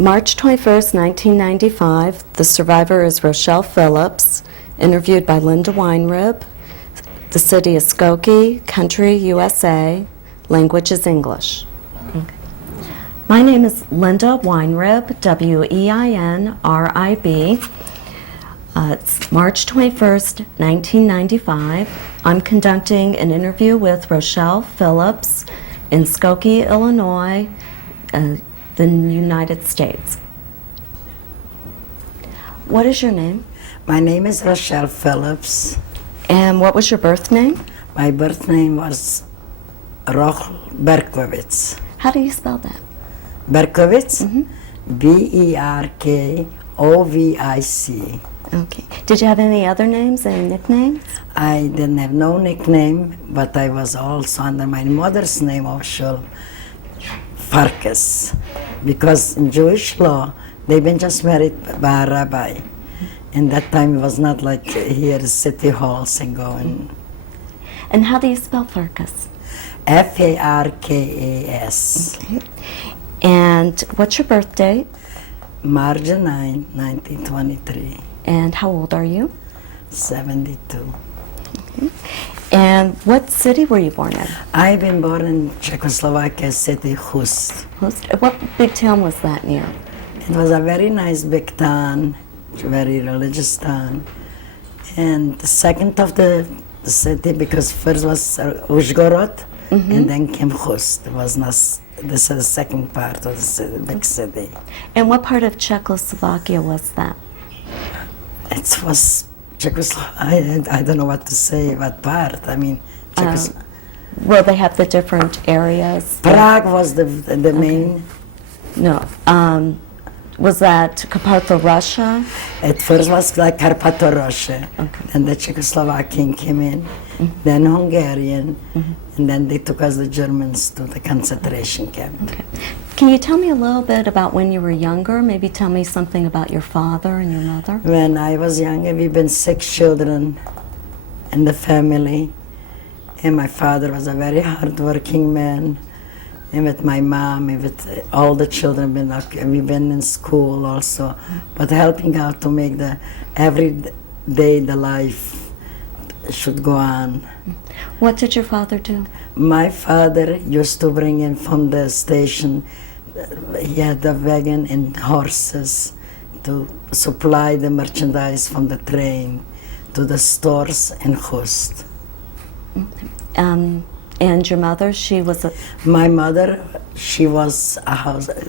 March 21st, 1995. The survivor is Rochelle Phillips, interviewed by Linda Weinrib. The city is Skokie, country, USA. Language is English. Okay. My name is Linda Weinrib, W-E-I-N-R-I-B. It's March 21st, 1995. I'm conducting an interview with Rochelle Phillips in Skokie, Illinois, the United States. What is your name? My name is Rochelle Phillips. And what was your birth name? My birth name was Roch Berkowitz. How do you spell that? Berkowitz? B-E-R-K-O-V-I-C. Okay. Did you have any other names, any nicknames? I didn't have no nickname, but I was also under my mother's name also Farkas, because in Jewish law, they've been just married by a rabbi. In that time, it was not like here, city halls and going. And how do you spell Farkas? F-A-R-K-A-S. Okay. And what's your birth date? March 9, 1923. And how old are you? 72. Okay. And what city were you born in? I've been born in Czechoslovakia city, Hust. What big town was that near? It was a very nice big town, very religious town. And the second of the city, because first was Uzhgorod, and then came Hust. It was not, this is the second part of the city, big city. And what part of Czechoslovakia was that? It was Czechoslovakia. I don't know what to say, what part. I mean, Well, they have the different areas. Prague was the main. No. Was that part of Russia? At first was like Carpato Russia, and the Czechoslovakian came in, then Hungarian, and then they took us, the Germans, to the concentration camp. Okay. Can you tell me a little bit about when you were younger? Maybe tell me something about your father and your mother. When I was younger, we've been 6 children in the family, and my father was a very hard-working man. And with my mom, and with all the children, we've been in school also, but helping out to make every day the life should go on. What did your father do? My father used to bring in from the station, he had a wagon and horses to supply the merchandise from the train to the stores in Hust. And your mother, she was a... My mother, she was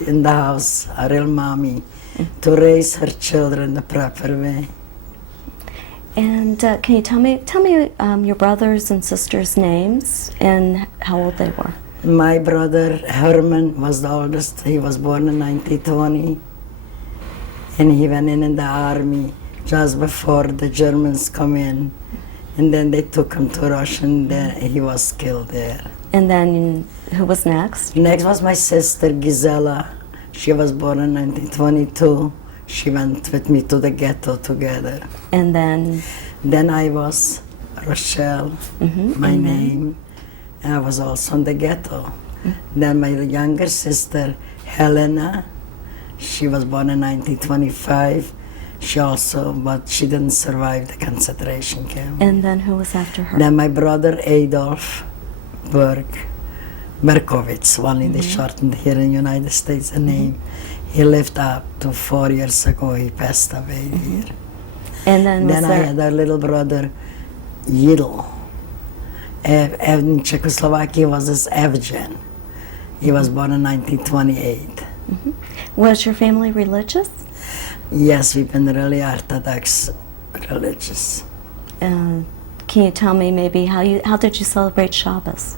in the house, a real mommy, to raise her children the proper way. And can you tell me your brothers and sisters' names and how old they were? My brother Herman was the oldest. He was born in 1920, and he went in the army just before the Germans come in. And then they took him to Russia, and then he was killed there. And then who was next? Next was my sister Gisela. She was born in 1922. She went with me to the ghetto together. And then? Then I was Rochelle, my name. And I was also in the ghetto. Then my younger sister Helena, she was born in 1925. She also, but she didn't survive the concentration camp. And then who was after her? Then my brother Adolf Berkowitz, only they shortened here in the United States the name. He lived up to 4 years ago, he passed away here. And then I had a little brother, Yidl. In Czechoslovakia was this Evgen. He was born in 1928. Was your family religious? Yes, we've been really Orthodox religious. Can you tell me maybe how did you celebrate Shabbos?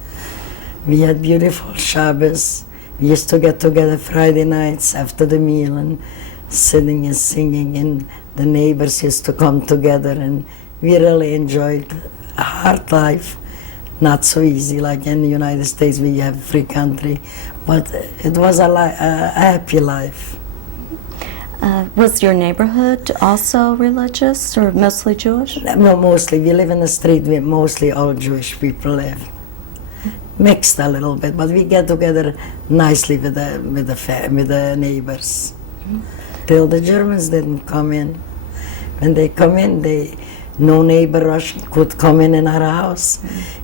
We had beautiful Shabbos. We used to get together Friday nights after the meal and sitting and singing, and the neighbors used to come together, and we really enjoyed a hard life. Not so easy like in the United States, we have a free country, but it was a happy life. Was your neighborhood also religious or mostly Jewish? No, mostly. We live in the street where mostly all Jewish people live. Mixed a little bit, but we get together nicely with the neighbors. till the Germans didn't come in. When they come in, no neighbor Russian could come in our house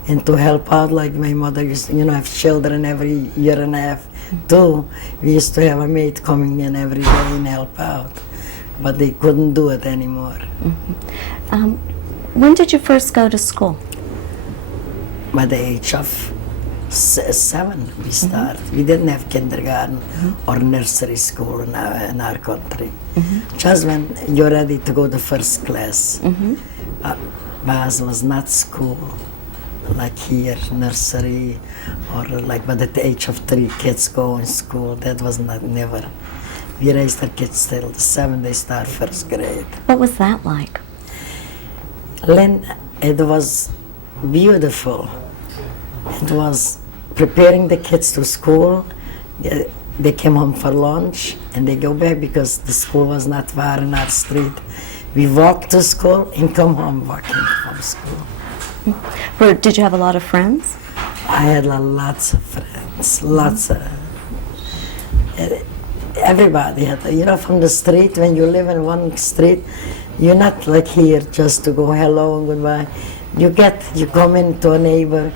and to help out. Like my mother used to, have children every year and a half too. We used to have a maid coming in every day and help out, but they couldn't do it anymore. When did you first go to school? By the age of 7, we started. We didn't have kindergarten or nursery school in our country. Just when you're ready to go to first class. Baz was not school, like here, nursery, or like by the age of 3 kids go in school. That was never. We raised our kids till 7, they start first grade. What was that like? Lynn, it was beautiful. It was preparing the kids to school. They came home for lunch and they go back because the school was not far in our street. We walked to school and come home walking from school. Did you have a lot of friends? I had lots of friends, lots of. Everybody had, from the street, when you live in one street, you're not like here just to go hello and goodbye. You come into a neighbor,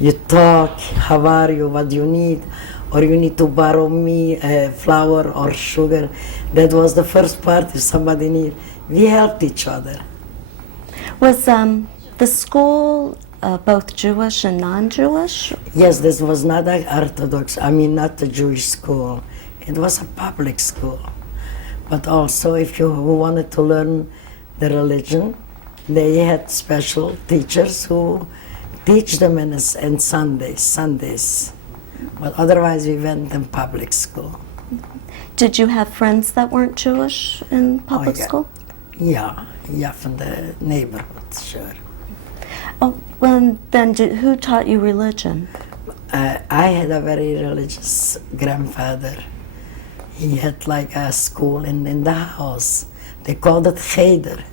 you talk, how are you, what do you need, or you need to borrow me flour or sugar. That was the first part, if somebody need. We helped each other. Was the school both Jewish and non-Jewish? Yes, this was not an Orthodox, not a Jewish school. It was a public school. But also, if you wanted to learn the religion, they had special teachers who teach them in Sundays. But otherwise, we went in public school. Did you have friends that weren't Jewish in public school? Yeah, from the neighborhood, sure. Oh, well, then who taught you religion? I had a very religious grandfather. He had like a school in the house. They called it cheder.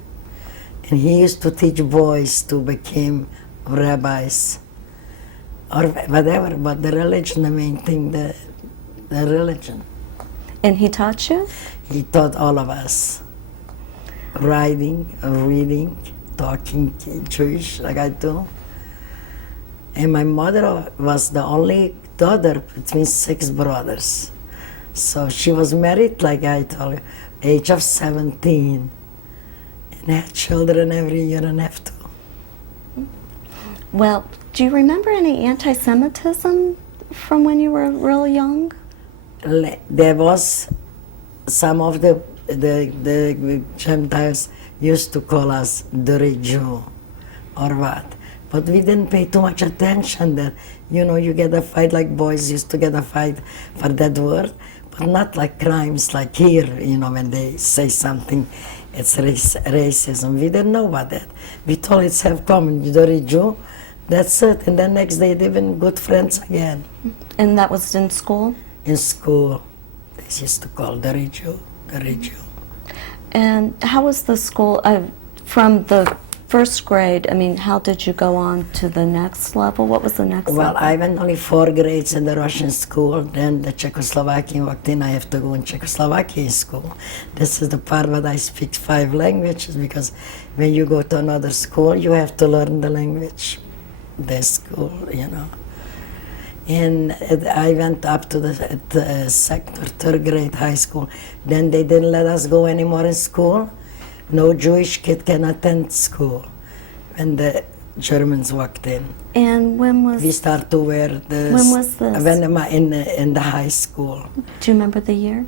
And he used to teach boys to become rabbis or whatever, but the religion, the main thing, the religion. And he taught you? He taught all of us. Writing, reading, talking Jewish like I do. And my mother was the only daughter between 6 brothers. So she was married, like I told you, age of 17. And had children every year and a half too. Well, do you remember any anti-Semitism from when you were real young? There was some of the Gentiles used to call us dirty Jew or what. But we didn't pay too much attention that, you get a fight like boys used to get a fight for that word, but not like crimes like here, when they say something, it's racism. We didn't know about that. We thought it's have common, dirty Jew, that's it. And then next day they've been good friends again. And that was in school? In school, they used to call dirty Jew, dirty Jew. And how was the school, from the first grade, how did you go on to the next level? What was the next level? Well, I went only 4 grades in the Russian school, then the Czechoslovakian walked in, I have to go in Czechoslovakian school. This is the part where I speak 5 languages, because when you go to another school, you have to learn the language, the school, And I went up to the 2nd or 3rd grade high school. Then they didn't let us go anymore in school. No Jewish kid can attend school when the Germans walked in. And when was... We start to wear this. When was this? When in the high school. Do you remember the year?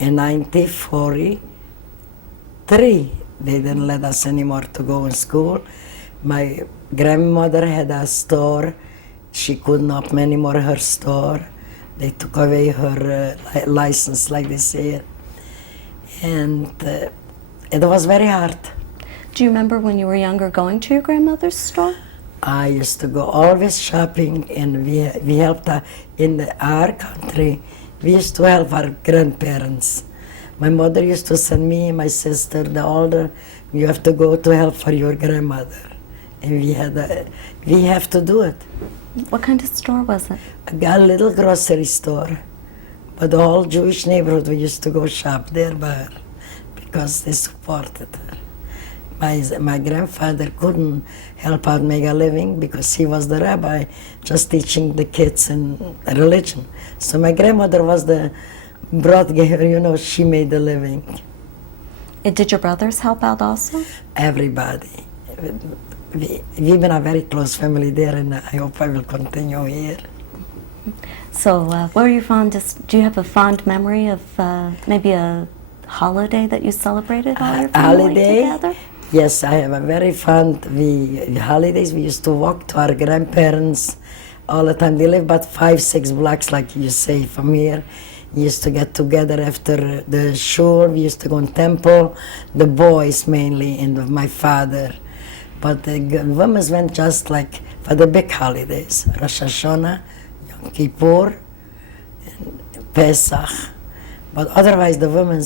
In 1943, they didn't let us anymore to go in school. My grandmother had a store. She couldn't open anymore her store. They took away her license, like they say. And it was very hard. Do you remember when you were younger going to your grandmother's store? I used to go always shopping, and we helped in our country. We used to help our grandparents. My mother used to send me and my sister, the older, you have to go to help for your grandmother. And we have to do it. What kind of store was it? A little grocery store. But the whole Jewish neighborhood, we used to go shop there by her because they supported her. My grandfather couldn't help out make a living because he was the rabbi, just teaching the kids in religion. So my grandmother was the broad giver, you know, she made a living. Did your brothers help out also? Everybody. We've been a very close family there, and I hope I will continue here. So, what are your fondest? Do you have a fond memory of maybe a holiday that you celebrated all your family Holiday? together? Yes, I have a very fond holidays. We used to walk to our grandparents all the time. They live about 5-6 blocks, like you say, from here. We used to get together after the Shoah. We used to go in temple. The boys mainly, and my father. But the women went just like for the big holidays, Rosh Hashanah, Yom Kippur, and Pesach. But otherwise, the women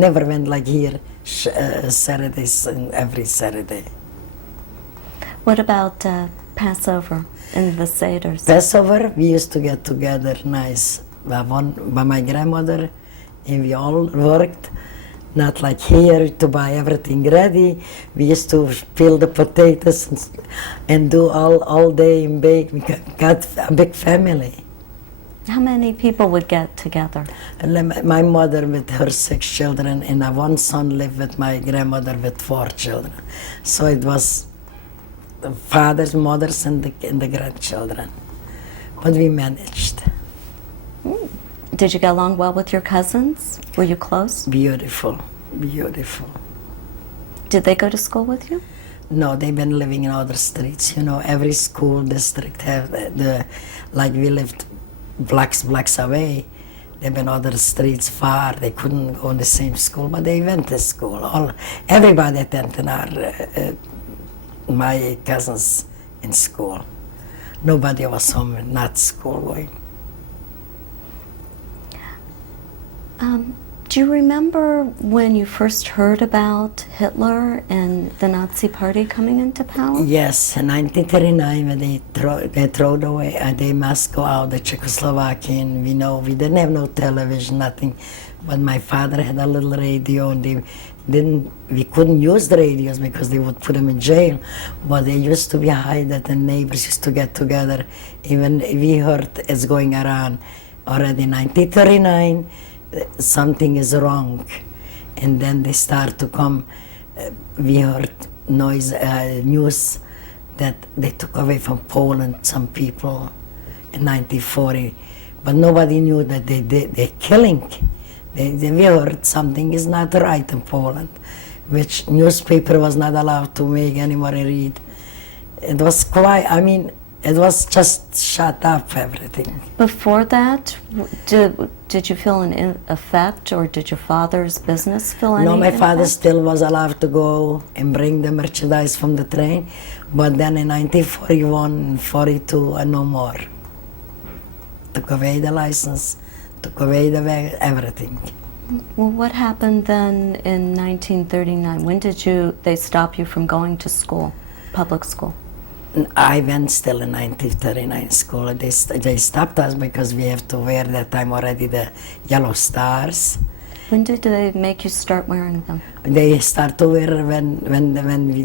never went like here, Saturdays and every Saturday. What about Passover and the Seders? Passover, we used to get together nice by my grandmother, and we all worked. Not like here to buy everything ready. We used to peel the potatoes and do all day and bake. We got a big family. How many people would get together? And my mother with her 6 children, and one son lived with my grandmother with 4 children. So it was the fathers, mothers, and the grandchildren. But we managed. Did you get along well with your cousins? Were you close? Beautiful, beautiful. Did they go to school with you? No, they've been living in other streets. You know, every school district have like we lived blocks away. They've been other streets far. They couldn't go in the same school, but they went to school. Everybody attended my cousins in school. Nobody was home, not school going. Do you remember when you first heard about Hitler and the Nazi Party coming into power? Yes, in 1939 when they threw away, they must go out the Czechoslovakia, and we didn't have no television, nothing. But my father had a little radio, and we couldn't use the radios because they would put them in jail. But they used to be high that the neighbors used to get together. Even we heard it's going around already in 1939. Something is wrong, and then they start to come. We heard news that they took away from Poland some people in 1940, but nobody knew that they're killing. We heard something is not right in Poland, which newspaper was not allowed to make anymore and read. It was quiet. I mean, it was just shut up, everything. Before that, did you feel an effect, or did your father's business feel any No, my father impact? still was allowed to go and bring the merchandise from the train, but then in 1941, 42, no more. Took away the license, took away everything. Well, what happened then in 1939? When did they stop you from going to school, public school? I went still in 1939 school. They stopped us because we have to wear that time already the yellow stars. When did they make you start wearing them? They start to wear when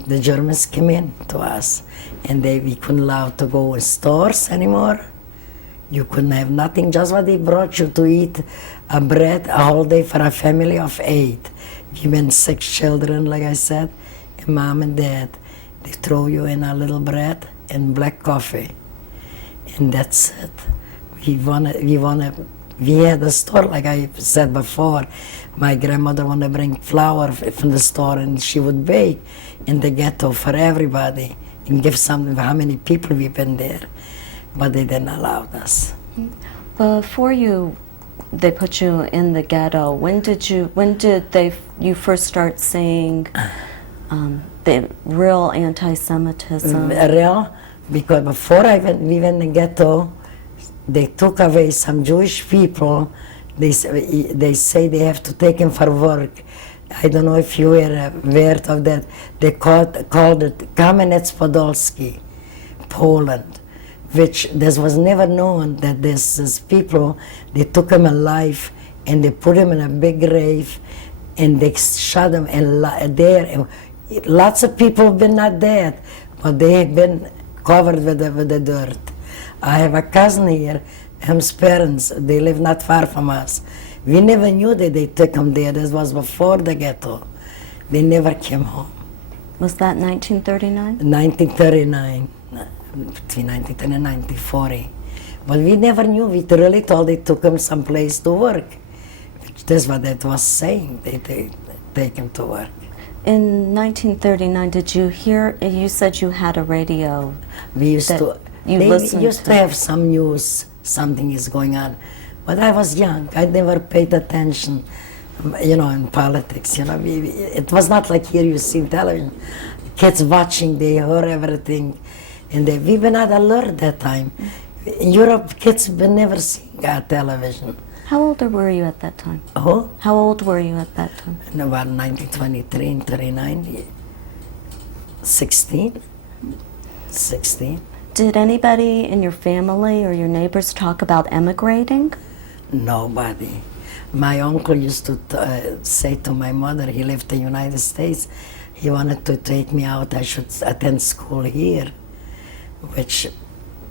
the Germans came in to us, and we couldn't allow to go in stores anymore. You couldn't have nothing, just what they brought you to eat, a bread, a whole day for a family of 8. We been 6 children, like I said, and mom and dad. They throw you in a little bread and black coffee, and that's it. We had a store, like I said before. My grandmother wanted to bring flour from the store, and she would bake in the ghetto for everybody and give something for how many people we've been there. But they didn't allow us. Before they put you in the ghetto, when did you first start seeing the real anti-Semitism? Real, because before we went in the ghetto, they took away some Jewish people. They say they have to take them for work. I don't know if you were aware of that. They called it Kamenets Podolski, Poland. which this was never known that this people, they took him alive and they put him in a big grave and they shot him and there. Lots of people have been not dead, but they have been covered with the dirt. I have a cousin here, his parents, they live not far from us. We never knew that they took him there. This was before the ghetto. They never came home. Was that 1939? 1939, between 1939 and 1940. But we never knew. We really thought they took him someplace to work. That's what it was saying. They take him to work. In 1939, did you hear, you said you had a radio. We used that to, you they listened used to have some news, something is going on. But I was young. I never paid attention, in politics. It was not like here you see television. Kids watching, they heard everything. And we were not alert that time. In Europe, kids were never seeing television. How old were you at that time? Oh? How old were you at that time? In about 1923 and 39, 16. Did anybody in your family or your neighbors talk about emigrating? Nobody. My uncle used to say to my mother, he lived in the United States, he wanted to take me out, I should attend school here, which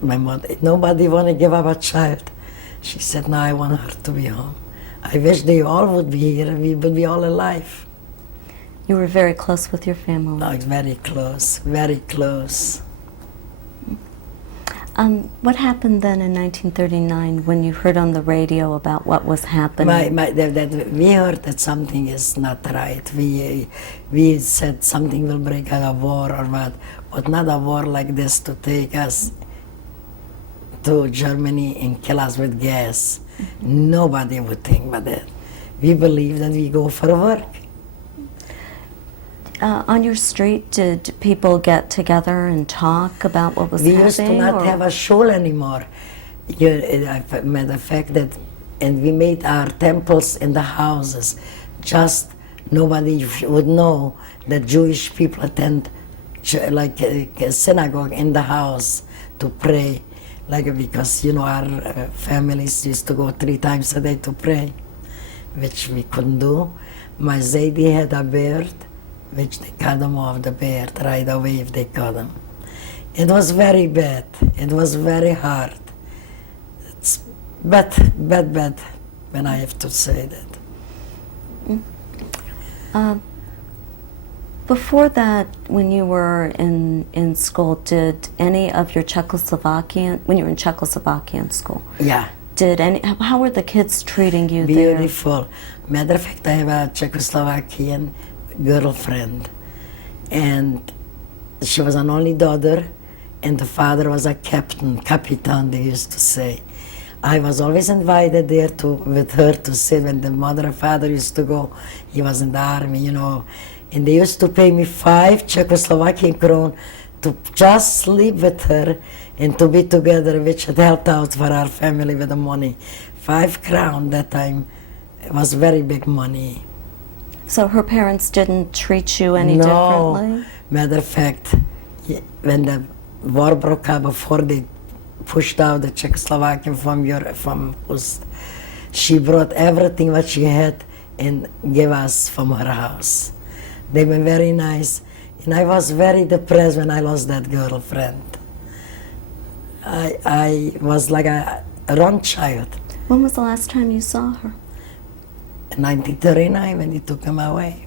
my mother, nobody want to give up a child. She said, no, I want her to be home. I wish they all would be here, we would be all alive. You were very close with your family. No, very close, very close. What happened then in 1939 when you heard on the radio about what was happening? We heard that something is not right. We said something will break out a war or what, but not a war like this to take us to Germany and kill us with gas. Mm-hmm. Nobody would think about that. We believe that we go for work. On your street, did people get together and talk about what was happening? We used to not have a shul anymore. Matter of fact, and we made our temples in the houses. Just nobody would know that Jewish people attend like a synagogue in the house to pray. Because our families used to go 3 times a day to pray, which we couldn't do. My Zaidi had a beard, which they cut him off the beard right away if they cut him. It was very bad. It was very hard. It's bad when I have to say that. Before that, when you were in school, did any of your when you were in Czechoslovakian school? Yeah. How were the kids treating you Beautiful. There? Matter of fact, I have a Czechoslovakian girlfriend, and she was an only daughter, and the father was a capitan, they used to say. I was always invited there with her to sit when the mother and father used to go. He was in the army, and they used to pay me 5 Czechoslovakian krone to just sleep with her and to be together, which had helped out for our family with the money. 5 crown that time, it was very big money. So her parents didn't treat you any differently? Matter of fact, when the war broke out, before they pushed out the Czechoslovakian from Ust, she brought everything what she had and gave us from her house. They were very nice, and I was very depressed when I lost that girlfriend. I was like a wrong child. When was the last time you saw her? In 1939, when they took him away.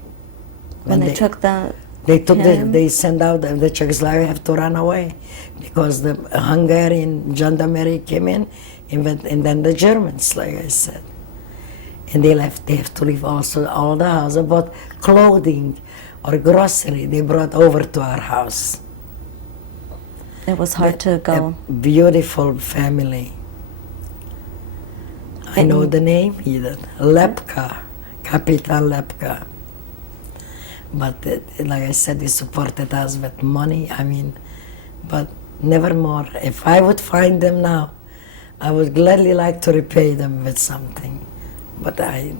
When they took the They sent out the Czechoslovakia have to run away because the Hungarian gendarmerie came in and then the Germans, like I said. And they left. They have to leave also all the houses, but clothing or grocery they brought over to our house. It was hard to go. A beautiful family. I know the name either. Lepka, Kapitan Lepka. But like I said, they supported us with money, but never more. If I would find them now, I would gladly like to repay them with something. But I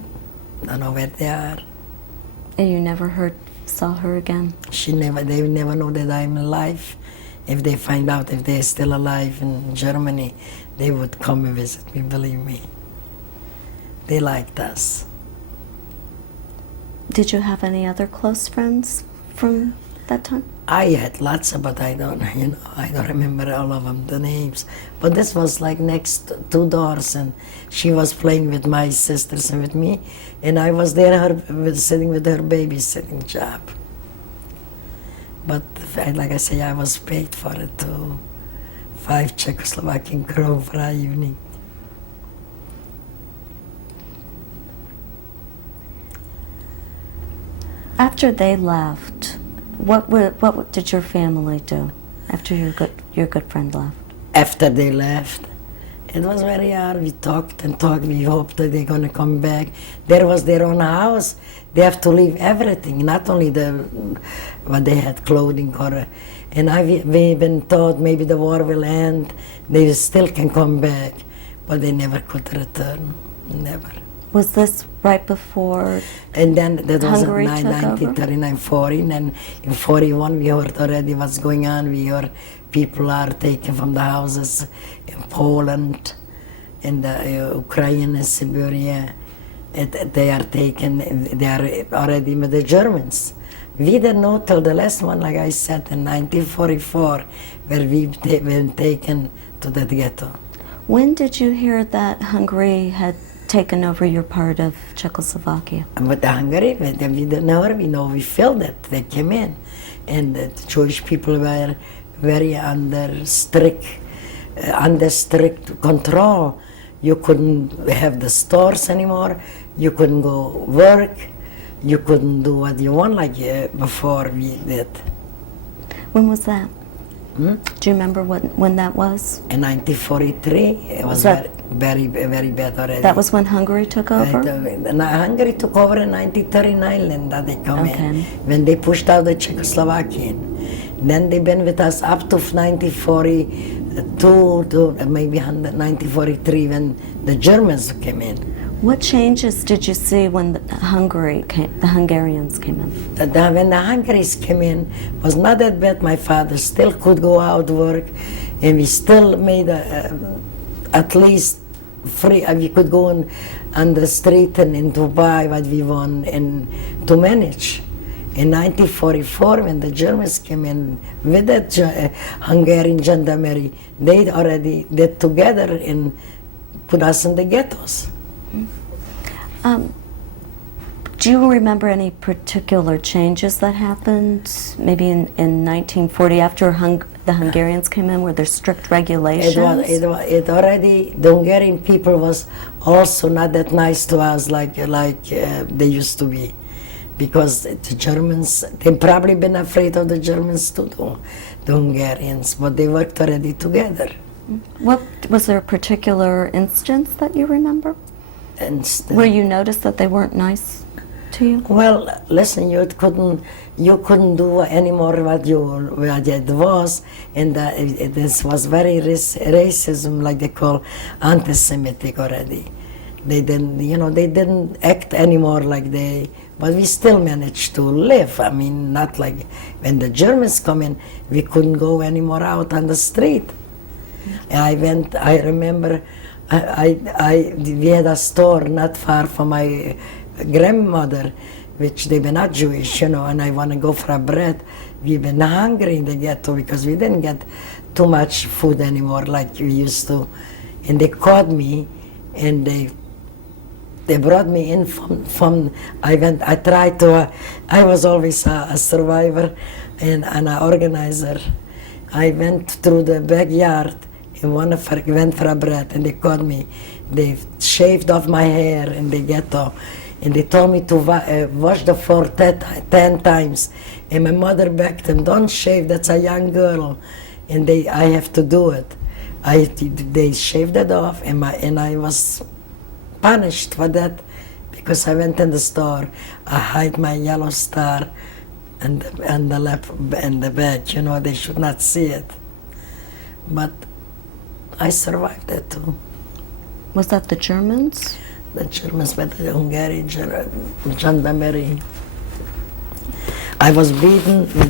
don't know where they are. And you never saw her again? They never know that I'm alive if they find out if they're still alive in Germany, they would come and visit me, believe me. They liked us. Did you have any other close friends from that time? I had lots, but I don't remember all of them, the names. But this was like next 2 doors, and she was playing with my sisters and with me, and I was there sitting with her babysitting job. But like I say, I was paid for it too. 5 Czechoslovakian krone for an evening. After they left, what did your family do after your good friend left? After they left, it was very hard. We talked and talked. We hoped that they're going to come back. There was their own house. They have to leave everything, not only what they had, clothing or. And we've been told maybe the war will end. They still can come back, but they never could return. Never. Was this right before And then that was in Hungary took over? 1939, 40, and in 41 we heard already what's going on. We heard people are taken from the houses in Poland, in the Ukraine and Siberia. They are taken, they are already with the Germans. We didn't know till the last one, like I said, in 1944, where we've been taken to that ghetto. When did you hear that Hungary had taken over your part of Czechoslovakia? But the Hungary, we didn't know, we know we felt it. They came in, and the Jewish people were very under strict control. You couldn't have the stores anymore. You couldn't go work. You couldn't do what you want like before we did. When was that? Do you remember when that was? In 1943, it was very bad already. That was when Hungary took over? Hungary took over in 1939, and that they come in. When they pushed out the Czechoslovakian. Then they've been with us up to 1942 to maybe 1943 when the Germans came in. What changes did you see when the Hungarians came in? When the Hungaries came in, was not that bad. My father still could go out work, and we still made at least free. We could go on the street and to buy what we want and to manage. In 1944, when the Germans came in with that Hungarian gendarmerie, they already did together and put us in the ghettos. Do you remember any particular changes that happened, maybe in 1940 after the Hungarians came in? Were there strict regulations? It already, the Hungarian people was also not that nice to us like they used to be. Because the Germans, they've probably been afraid of the Germans too, the Hungarians, but they worked already together. Was there a particular instance that you remember? Where you noticed that they weren't nice to you? Well, listen, you couldn't do anymore what it was, and this was very racism, like they call anti-Semitic already. They didn't act anymore like they. But we still managed to live. I mean, not like when the Germans come in, we couldn't go anymore out on the street. I remember, we had a store not far from my grandmother, which they were not Jewish, and I want to go for a bread. We were hungry in the ghetto because we didn't get too much food anymore like we used to. And they caught me, and they brought me in I was always a survivor and an organizer. I went through the backyard and went for a bread, and they caught me. They shaved off my hair in the ghetto, and they told me to wash the floor 10 times. And my mother begged them, don't shave, that's a young girl. And I have to do it. They shaved it off, and I was punished for that because I went in the store. I hide my yellow star and the bag. They should not see it. But I survived that too. Was that the Germans? The Germans, but the Hungarian gendarmerie. I was beaten with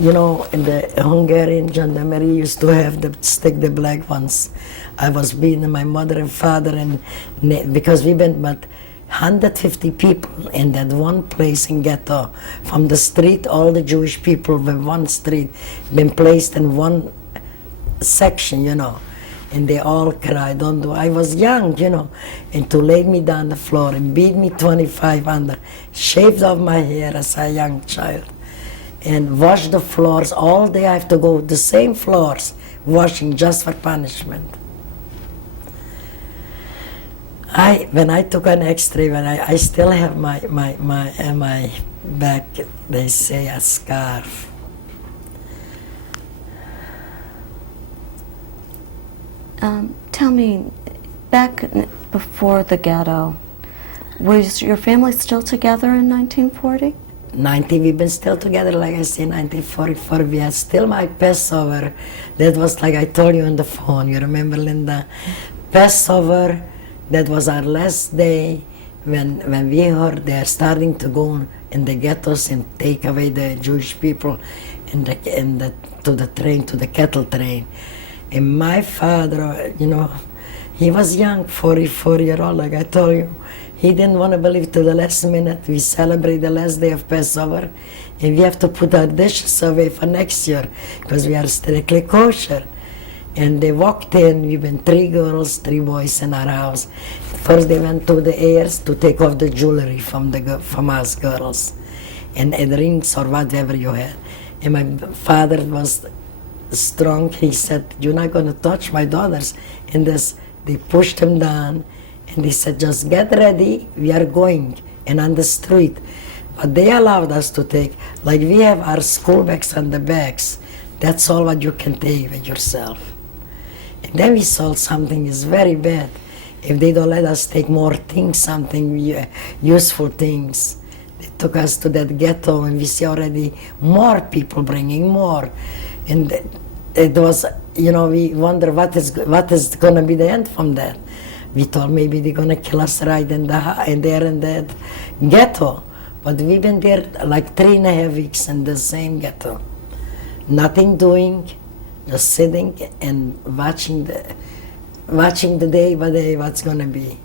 you know, in the Hungarian gendarmerie used to have the black ones. I was beaten my mother and father, and because we went, but 150 people in that one place in ghetto. From the street, all the Jewish people were one street, been placed in one section, you know. And they all cried, don't do. I was young, you know, and to lay me down the floor and beat me 25 under, shaved off my hair as a young child, and wash the floors all day. I have to go the same floors, washing just for punishment. When I took an X-ray, I still have my back, they say a scarf. Tell me, back before the ghetto, was your family still together in 1940? We've been still together, like I say, 1944. We had still my Passover. That was like I told you on the phone. You remember, Linda? Passover, that was our last day when we heard they're starting to go in the ghettos and take away the Jewish people to the train, to the cattle train. And my father, you know, he was young, 44-year-old, like I told you. He didn't want to believe to the last minute. We celebrate the last day of Passover, and we have to put our dishes away for next year because we are strictly kosher. And they walked in. We've been 3 girls, 3 boys in our house. First, they went to the heirs to take off the jewelry from us girls, and rings or whatever you had. And my father was strong. He said, "You're not going to touch my daughters." And they pushed him down, and he said, "Just get ready, we are going." And on the street, but they allowed us to take, like we have our school bags on the bags. That's all what you can take with yourself. And then we saw something is very bad. If they don't let us take more things, something useful things, they took us to that ghetto, and we see already more people bringing more. And it was, you know, we wonder what is going to be the end from that. We thought maybe they're going to kill us right in there in that ghetto. But we've been there like 3.5 weeks in the same ghetto. Nothing doing, just sitting and watching the day by day what's going to be.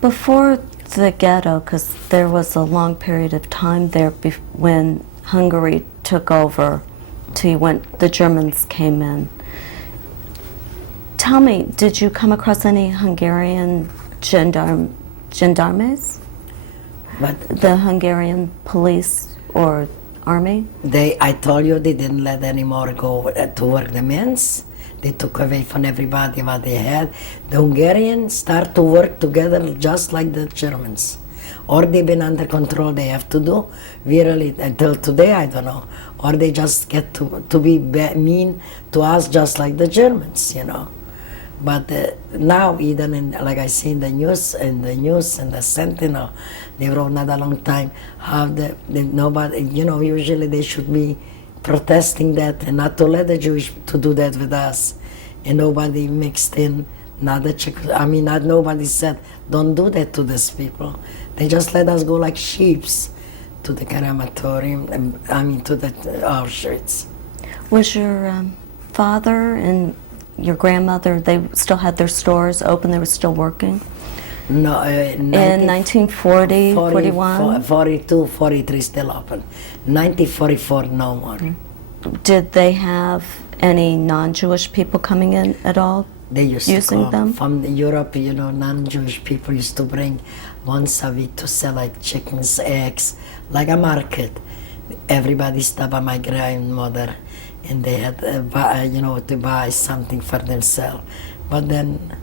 Before the ghetto, because there was a long period of time there when Hungary took over till when the Germans came in. Tell me, did you come across any Hungarian gendarmes? But the Hungarian police or army? I told you they didn't let any more go to work the men's. They took away from everybody what they had. The Hungarians start to work together just like the Germans. Or they've been under control, they have to do. We really, until today, I don't know. Or they just get to be mean to us just like the Germans, you know. But now, even like I see in the news and the Sentinel, they wrote not a long time how nobody, you know, usually they should be protesting that and not to let the Jewish to do that with us, and nobody mixed in. Not nobody said don't do that to these people. They just let us go like sheeps to the crematorium. To the Auschwitz. Was your father and your grandmother, they still had their stores open, they were still working? No, in 1940, 41? 42, 43 still open. 1944, no more. Did they have any non-Jewish people coming in at all? They used using to come them? from Europe, you know, non-Jewish people used to bring once a week to sell like chickens, eggs, like a market. Everybody stopped by my grandmother, and they had, to buy something for themselves. But then,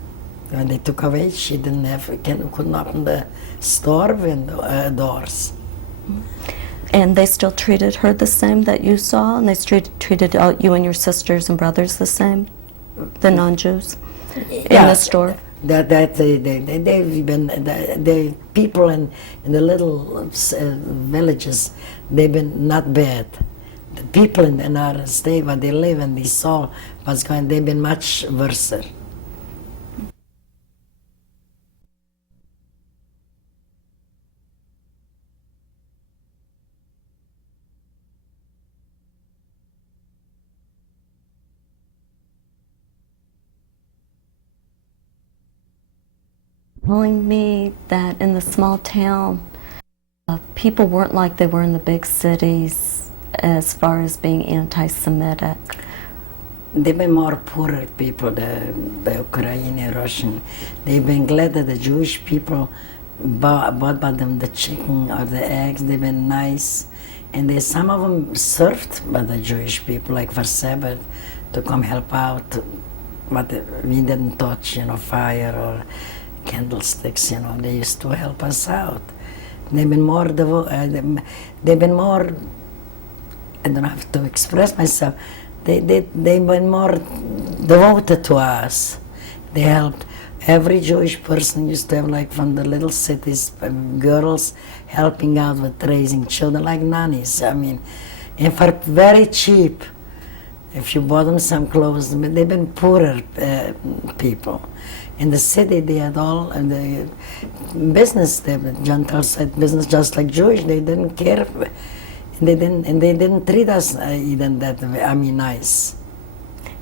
when they took away, she couldn't open the store window, doors. And they still treated her the same that you saw, and they treated you and your sisters and brothers the same, the non-Jews, in the store? They've been the people in the little villages. They've been not bad. The people in our state where they live and they saw what's going, they've been much worse. telling me that in the small town, people weren't like they were in the big cities as far as being anti-Semitic. They've been more poorer people, the Ukrainian, Russian. They've been glad that the Jewish people bought by them the chicken or the eggs. They've been nice. And some of them served by the Jewish people, like for Sabbath, to come help out. But we didn't touch, fire or candlesticks, They used to help us out. They've been more, they've been more, I don't have to express myself, they've been more devoted to us. They helped. Every Jewish person used to have, like from the little cities, girls helping out with raising children, like nannies. I mean, and for very cheap, if you bought them some clothes, they've been poorer people. In the city, they had all the business. The Gentiles had business just like Jewish. They didn't care. They didn't treat us even that way. I mean, nice.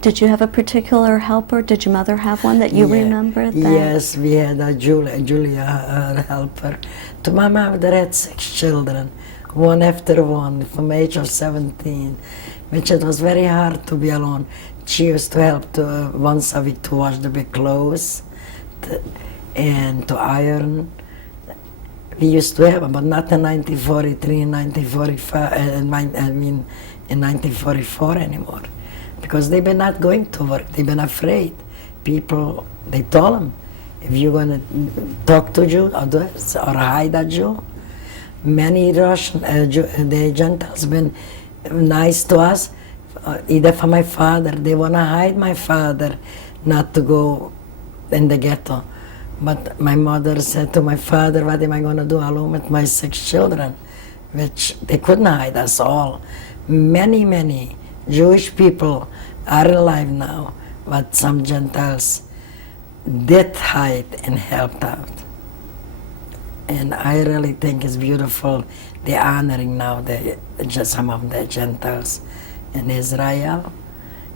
Did you have a particular helper? Did your mother have one that you remember? Yes, we had a Julia, her helper. To my mother had 6 children, one after one, from age of 17, which it was very hard to be alone. She used to help once a week to wash the big clothes and to iron. We used to have, but not in 1943, in 1945, I mean in 1944 anymore. Because they've been not going to work, they've been afraid. People, they told them, if you're going to talk to Jew or hide a Jew, many Russian, the Gentiles been nice to us, either for my father, they want to hide my father, not to go in the ghetto. But my mother said to my father, what am I going to do alone with my 6 children? Which they couldn't hide us all. Many Jewish people are alive now, but some Gentiles did hide and helped out. And I really think it's beautiful, they're honoring now some of the Gentiles in Israel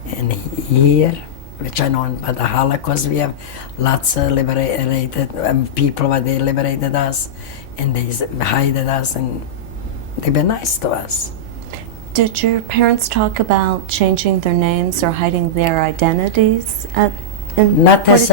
and here, which I know about the Holocaust. We have lots of liberated people, but they liberated us and they hided us and they've been nice to us. Did your parents talk about changing their names or hiding their identities Not as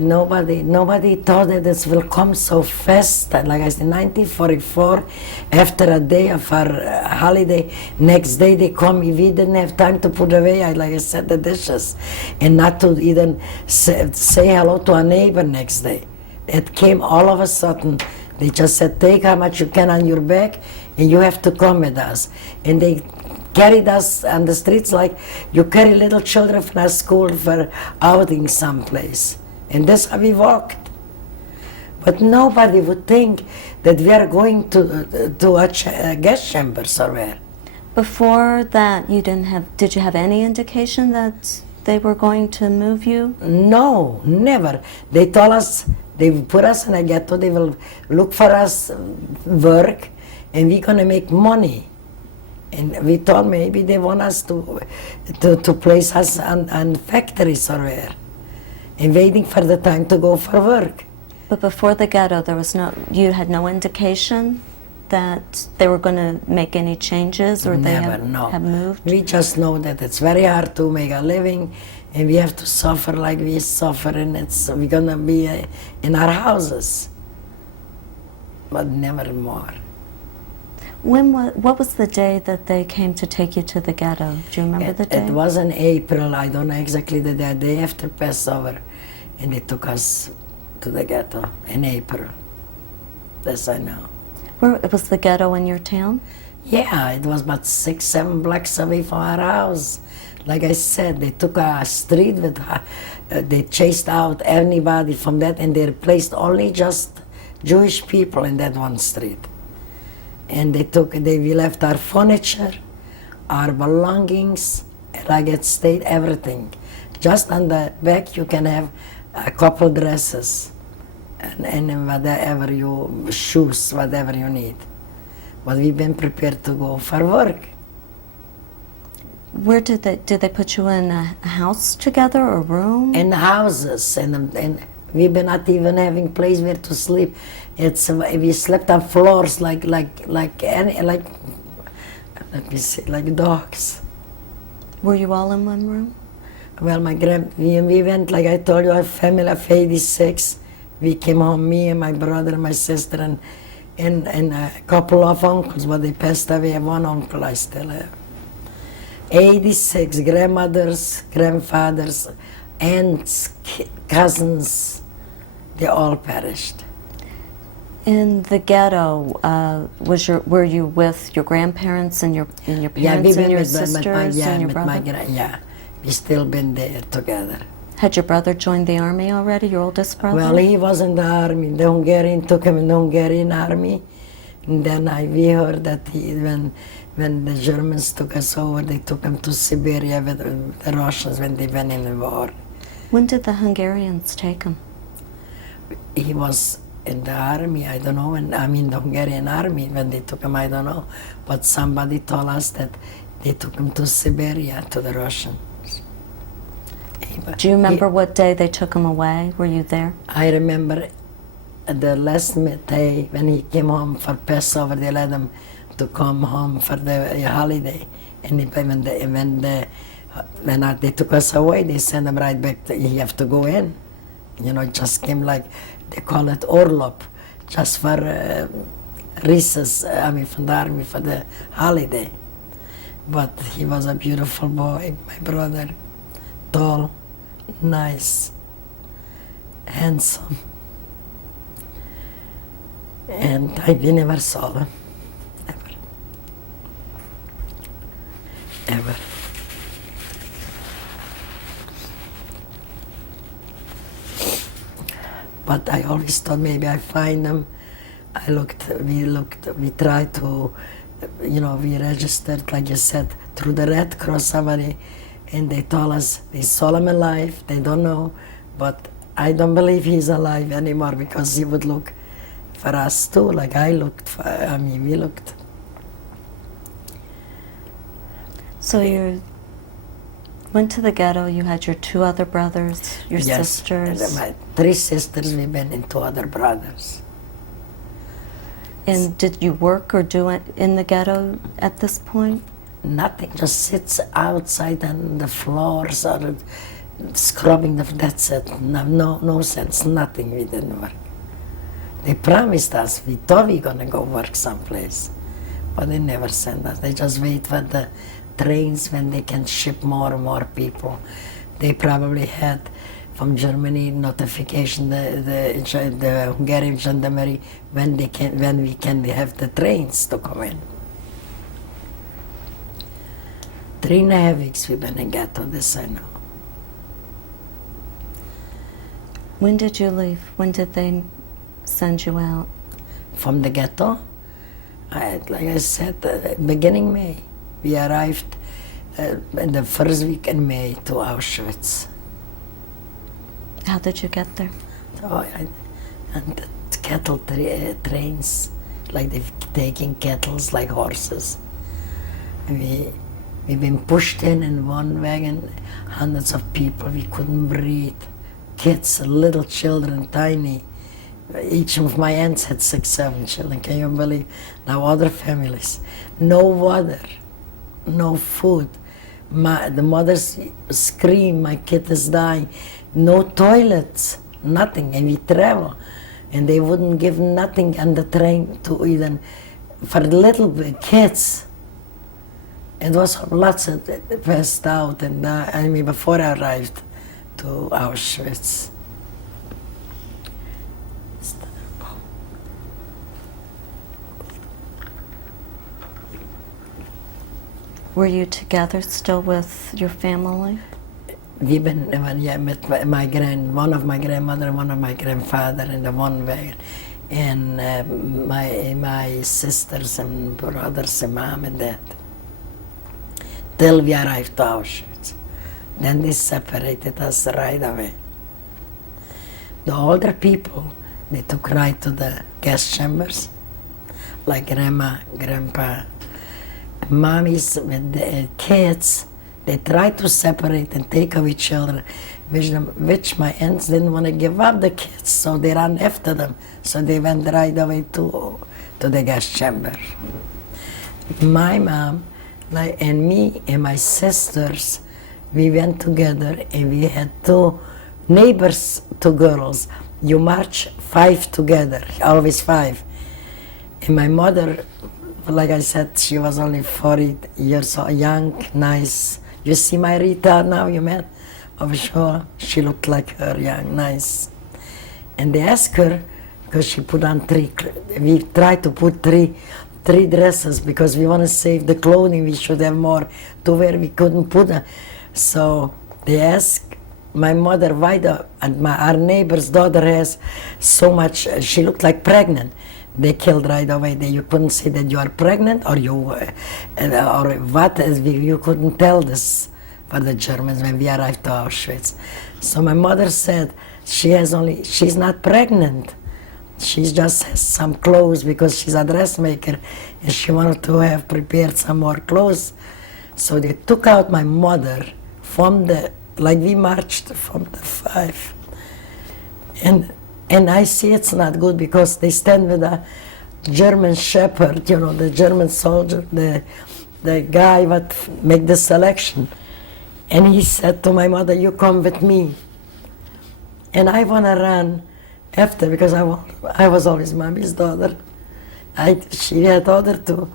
nobody thought that this will come so fast. Like I said, 1944, after a day of our holiday, next day they come. We didn't have time to put away, like I said, the dishes, and not to even say hello to a neighbor next day. It came all of a sudden. They just said, take how much you can on your back, and you have to come with us. And they carried us on the streets like you carry little children from our school for outing someplace. And that's how we walked. But nobody would think that we are going to a gas chamber somewhere. Before that, did you have any indication that they were going to move you? No, never. They told us, they will put us in a ghetto, they will look for us work, and we're going to make money. And we thought maybe they want us to place us on factories somewhere, and waiting for the time to go for work. But before the ghetto, you had no indication that they were going to make any changes or have moved? We just know that it's very hard to make a living, and we have to suffer like we suffer, and we're going to be in our houses, but never more. What was the day that they came to take you to the ghetto? Do you remember the day? It was in April. I don't know exactly the day after Passover, and they took us to the ghetto in April. This I know. Was the ghetto in your town? Yeah, it was about 6-7 blocks away from our house. Like I said, they took a street they chased out anybody from that, and they replaced only just Jewish people in that one street. And we left our furniture, our belongings, like it stayed everything. Just on the back you can have a couple dresses and whatever shoes, whatever you need. But we've been prepared to go for work. Where did they put you in a house together, or a room? In houses, and We were not even having place where to sleep. We slept on floors like let me see, like dogs. Were you all in one room? Well, we went, like I told you, a family of 86. We came home, me and my brother and my sister and a couple of uncles, but they passed away. One uncle I still have. 86 grandmothers, grandfathers, aunts, cousins, they all perished. In the ghetto, were you with your grandparents and your parents and your sisters and your brother? We still been there together. Had your brother joined the army already, your oldest brother? Well, he was in the army. The Hungarian took him in the Hungarian army. And then we heard that when the Germans took us over, they took him to Siberia with the Russians when they went in the war. When did the Hungarians take him? He was in the army, I don't know, the Hungarian army, when they took him, I don't know. But somebody told us that they took him to Siberia, to the Russians. Do you remember what day they took him away? Were you there? I remember the last day when he came home for Passover, they let him to come home for the holiday. And when they took us away, they sent him right back. You have to go in. You know, it just came like, they call it Orlop, just for recess, from the army for the holiday. But he was a beautiful boy, my brother, tall, nice, handsome. And we never saw him, ever. But I always thought maybe I find them. We tried to, we registered, like you said, through the Red Cross, somebody, and they told us they saw him alive, they don't know, but I don't believe he's alive anymore because he would look for us too, like I looked, we looked. So you went to the ghetto, you had your two other brothers, your sisters. Yes, my 3 sisters, we've been in 2 other brothers. And did you work or do it in the ghetto at this point? Nothing, just sits outside on the floors or scrubbing, that's it. No sense, nothing, we didn't work. They promised us, we thought we were going to go work someplace, but they never sent us. They just wait for the trains when they can ship more and more people. They probably had from Germany notification, the Hungarian gendarmerie, when we can have the trains to come in. 3.5 weeks we've been in ghetto, this I know. When did you leave? When did they send you out? From the ghetto? Like I said, beginning May. We arrived in the first week in May to Auschwitz. How did you get there? And the cattle trains, like they're taking kettles like horses. And we've been pushed in one wagon, hundreds of people, we couldn't breathe. Kids, little children, tiny. Each of my aunts had 6, 7 children, can you believe? Now other families. No water, no food. The mothers scream, my kid is dying. No toilets, nothing, and we travel. And they wouldn't give nothing on the train to even, for little kids. It was lots of passed out, and before I arrived to Auschwitz. Were you together still with your family? We've been, with one of my grandmother and one of my grandfather in the one wagon, and my sisters and brothers and mom and dad. Till we arrived to Auschwitz. Then they separated us right away. The older people, they took right to the gas chambers, like grandma, grandpa. Mommies with the kids, They tried to separate and take away children, which my aunts didn't want to give up the kids, so they ran after them. So they went right away to the gas chamber. My mom and me and my sisters, we went together and we had two neighbors, two girls. You march 5 together, always 5. And my mother, like I said, she was only 40 years old, young, nice. You see my Rita now, you met of Shoah? She looked like her, young, nice. And they asked her, because she put on 3, we tried to put three dresses because we want to save the clothing, we should have more to wear, we couldn't put them. So they asked my mother why our neighbor's daughter has so much, she looked like pregnant. They killed right away. You couldn't say that you are pregnant or or what, you couldn't tell this for the Germans when we arrived to Auschwitz. So my mother said she's not pregnant. She just has some clothes because she's a dressmaker and she wanted to have prepared some more clothes. So they took out my mother from like we marched from the 5. And I see it's not good because they stand with a German shepherd, you know, the German soldier, the guy that make the selection. And he said to my mother, you come with me. And I want to run after because I was always mommy's daughter. She had other two.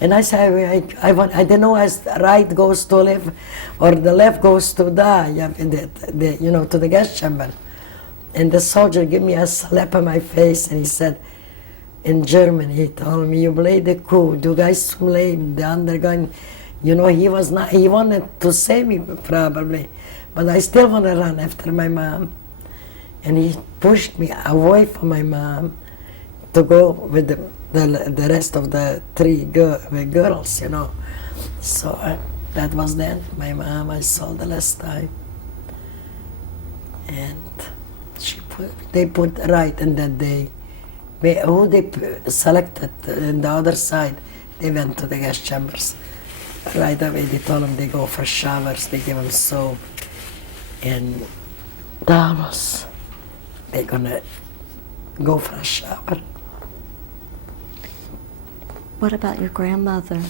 And I said, I don't know as the right goes to live or the left goes to die, you know, to the gas chamber. And the soldier gave me a slap on my face and he said, in German, he told me, you played the coup, du guys zum Leben, the undergoing. You know, he wanted to save me probably, but I still want to run after my mom. And he pushed me away from my mom to go with the rest of the 3 girls, you know. So that was then. My mom I saw the last time. And they put right in that day. Who they selected on the other side, they went to the gas chambers. Right away they told them they go for showers, they give them soap. And towels. They're gonna go for a shower. What about your grandmother?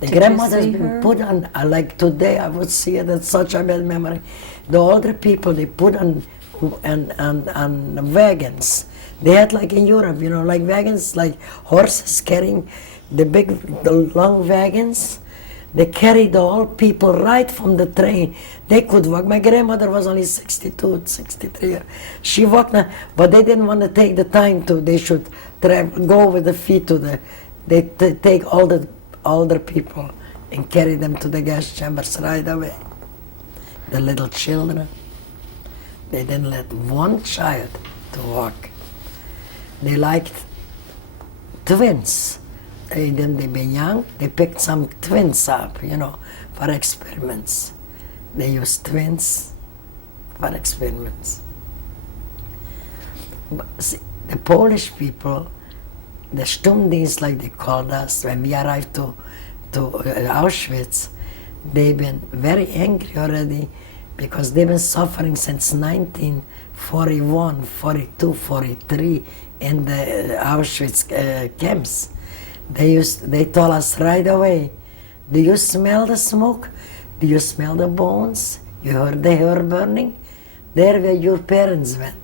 The Did you grandmother's see been her? put on, like today I would see it, that's such a bad memory. The older people, they put on wagons. They had like in Europe, you know, like wagons, like horses carrying the long wagons. They carried the old people right from the train. They could walk. My grandmother was only 62, 63. She walked, but they didn't want to take the time to. They should go with the feet to they take all the older people and carry them to the gas chambers right away. The little children. They didn't let one child to walk. They liked twins. They were young, they picked some twins up, you know, for experiments. They used twins for experiments. But see, the Polish people, the Sturmdienst, like they called us, when we arrived to Auschwitz, they've been very angry already because they've been suffering since 1941, 42, 43 in the Auschwitz camps. They told us right away, do you smell the smoke? Do you smell the bones? You heard the hair burning? There where your parents went.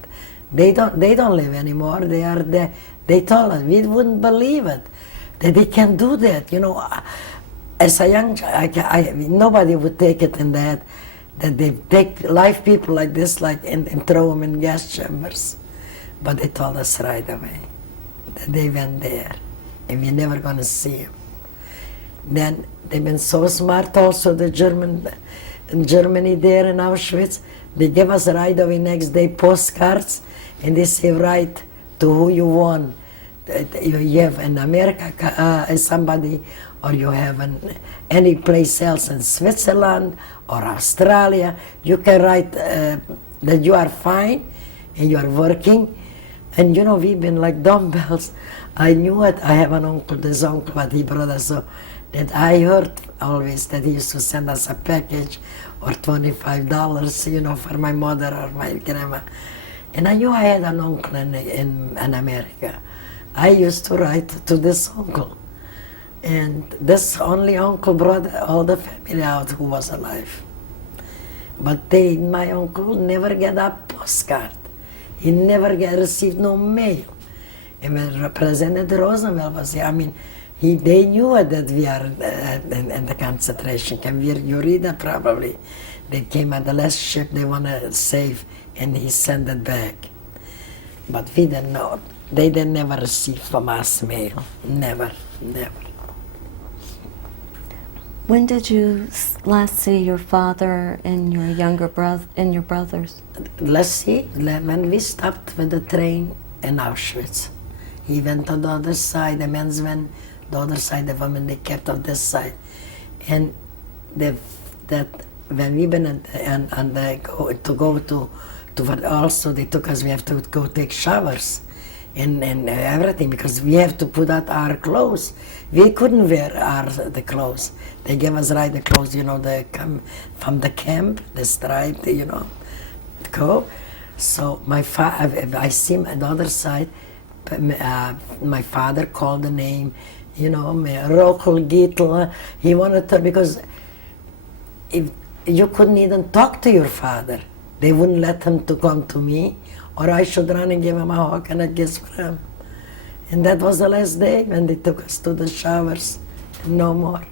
They don't live anymore. They are there. They told us, we wouldn't believe it, that they can do that. You know, as a young child, nobody would take it in that they take live people like this, like and throw them in gas chambers. But they told us right away that they went there. And we're never going to see him. Then they've been so smart also, the Germany there in Auschwitz, they give us right away next day postcards and they say write to who you want. You have in America somebody, or you have any place else in Switzerland or Australia. You can write that you are fine and you are working. And you know, we've been like dumbbells. I knew it. I have an uncle, this uncle, but he brought us that I heard always that he used to send us a package or $25, you know, for my mother or my grandma. And I knew I had an uncle in America. I used to write to this uncle. And this only uncle brought all the family out who was alive. But my uncle never get a postcard. He never received no mail. And when President Roosevelt was here, I mean, they knew that we are in the concentration camp. You read it probably. They came at the last ship they want to save, and he sent it back. But we didn't know. They never received from us mail. Never, never. When did you last see your father and your younger brother and your brothers? Let's see, when we stopped with the train in Auschwitz, he went to the other side, the men's went the other side, the women they kept on this side. And that when we went also they took us, we have to go take showers and everything, because we have to put out our clothes. We couldn't wear the clothes. They gave us the clothes, you know, from the camp, the striped, you know, go. So I see on the other side, my father called the name, you know, Rochel Gittel. He wanted to, because if you couldn't even talk to your father, they wouldn't let him to come to me, or I should run and give him a hug and a kiss for him. And that was the last day when they took us to the showers. No more.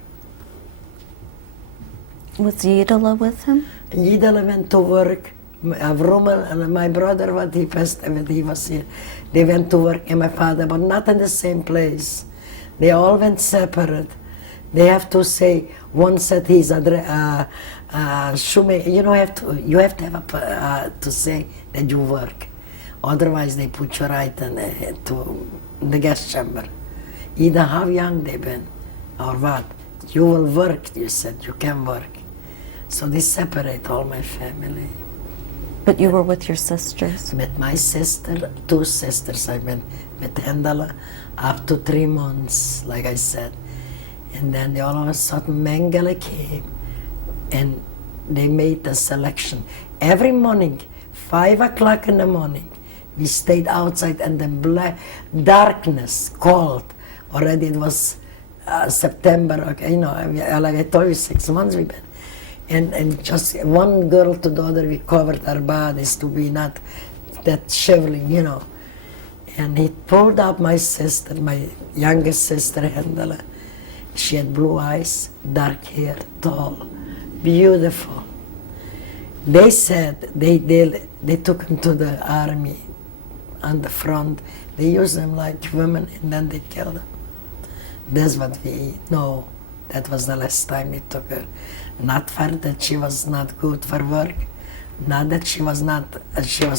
Was Yidela with him? Yidela went to work. Avrummel and my brother, what he passed away, he was here. They went to work, and my father, but not in the same place. They all went separate. They have to say, one said he's shoemaker. You have to have to say that you work. Otherwise, they put you right to the gas chamber. Either how young they've been or what. You will work, you said, you can work. So they separate all my family. But you were with your sisters? With my sister, 2 sisters. I've been with Hendela up to 3 months, like I said. And then all of a sudden Mengele came and they made the selection. Every morning, 5 o'clock in the morning, we stayed outside, and then darkness, cold. Already it was September, okay, you know, like I told you, 6 months we've been. And just one girl to the other, we covered our bodies to be not that shivering, you know. And he pulled up my sister, my youngest sister, Hendela. She had blue eyes, dark hair, tall, beautiful. They said they took him to the army on the front. They used them like women, and then they killed them. That's what we know. That was the last time we took her. Not for that she was not good for work, not that she was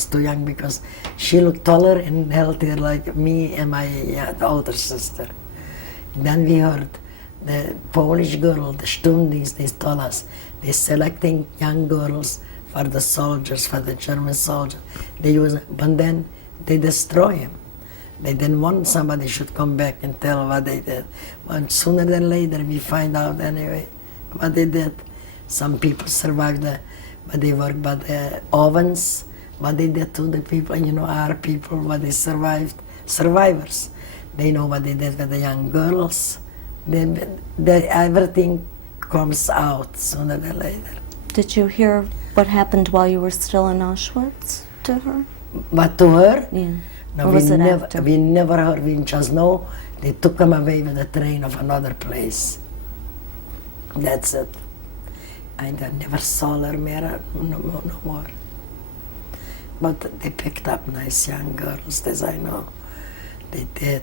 too young, because she looked taller and healthier like me and my older sister. Then we heard the Polish girl, the Stundis, they told us they're selecting young girls for the soldiers, for the German soldiers. They use, but then they destroy them. They didn't want somebody should come back and tell what they did. But sooner than later we find out anyway what they did. Some people survived, but they worked by the ovens, what they did to the people, you know, our people, what they survived. Survivors. They know what they did with the young girls. Everything comes out sooner than later. Did you hear what happened while you were still in Auschwitz to her? But to her? Yeah. No, Or was it after? we never heard. We just know they took them away with a train of another place. That's it. I never saw her no more. But they picked up nice young girls, as I know. They did.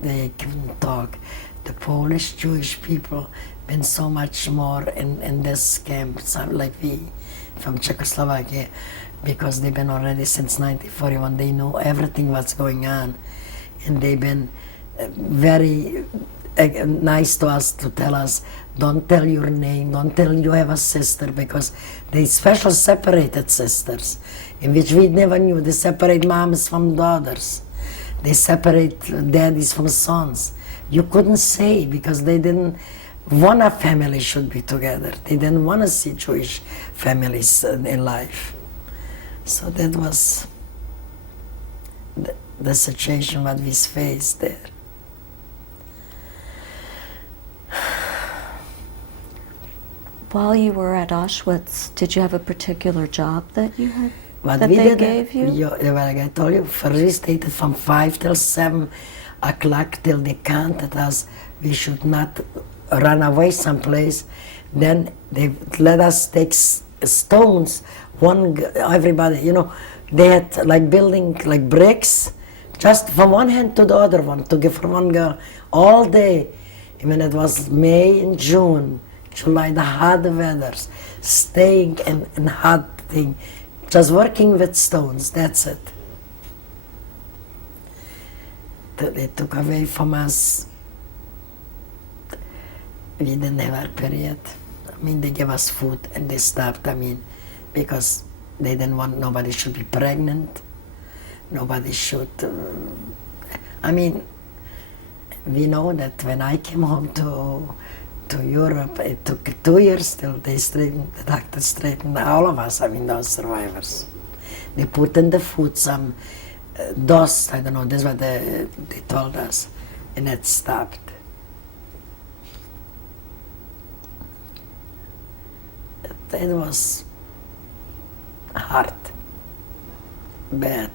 They couldn't talk. The Polish Jewish people been so much more in this camp, like we from Czechoslovakia, because they've been already since 1941. They know everything what's going on, and they've been very nice to us to tell us, don't tell your name, don't tell you have a sister, because they special separated sisters, in which we never knew. They separate moms from daughters. They separate daddies from sons. you couldn't say because they didn't want a family should be together. They didn't want to see Jewish families in life. So that was the situation what we faced there. While you were at Auschwitz, did you have a particular job that you had, What that we they did, gave you? like I told you, first we stayed from 5 till 7 o'clock till they counted us. We should not run away someplace. Then they let us take stones, everybody, you know, they had like building like bricks, just from one hand to the other one, to give from one girl, all day. I mean, it was May and June, July, the hot weathers, staying in hot thing, just working with stones, that's it. They took away from us, we didn't have our period. I mean, they gave us food and they stopped, I mean, because they didn't want, nobody should be pregnant, nobody should, I mean, we know that when I came home to Europe, it took 2 years till they straightened, the doctor straightened all of us, I mean, those survivors. They put in the food some dust, I don't know, that's what they told us, and it stopped. It was hard, bad.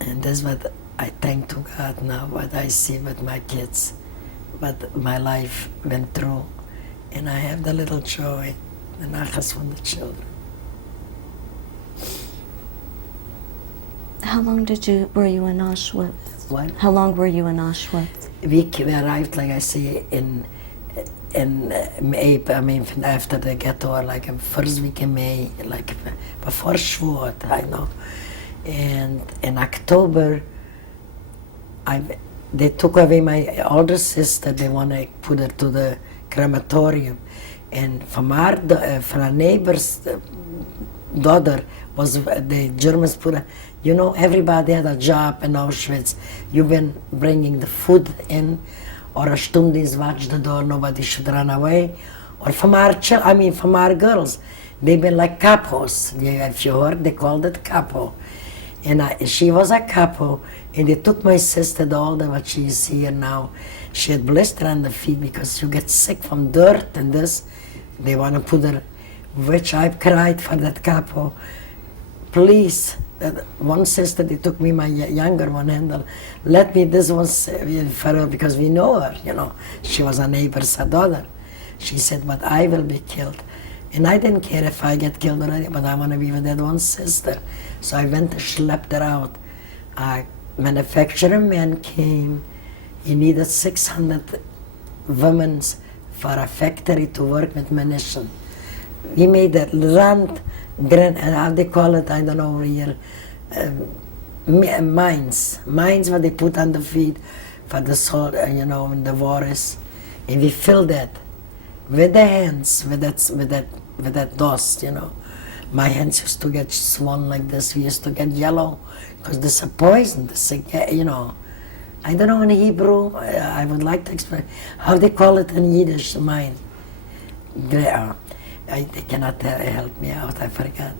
And that's what I thank to God now, what I see with my kids, what my life went through. And I have the little joy, the nachas from the children. How long were you in Auschwitz? What? How long were you in Auschwitz? We arrived, like I say, in May, I mean, after the ghetto, or like first week in May, like before Shoah, I know. And in October, they took away my older sister. They want to put her to the crematorium, and from our neighbor's daughter was the Germans put her. You know, everybody had a job in Auschwitz. You've been bringing the food in, or a stundis watch the door, nobody should run away. Or from our from our girls, they've been like capos. If you heard, they called it capo. And she was a capo, and they took my sister, the older, what she is here now. She had blister on the feet because you get sick from dirt and this. They want to put her, which I cried for that capo. Please, one sister, they took me, my younger one, and let me this one for her because we know her, you know. She was a neighbor's daughter. She said, but I will be killed. And I didn't care if I get killed already, but I want to be with that one sister. So I went and schlepped her out. A manufacturing man came. He needed 600 women for a factory to work with munition. We made a round, how they call it, I don't know here, mines what they put on the feet for the salt, you know, when the war is. And we filled that with the hands, with that dust, you know. My hands used to get swollen like this. We used to get yellow because this is poison. This, you know, I don't know in Hebrew. I would like to explain how they call it in Yiddish. Mine. They cannot help me out. I forgot.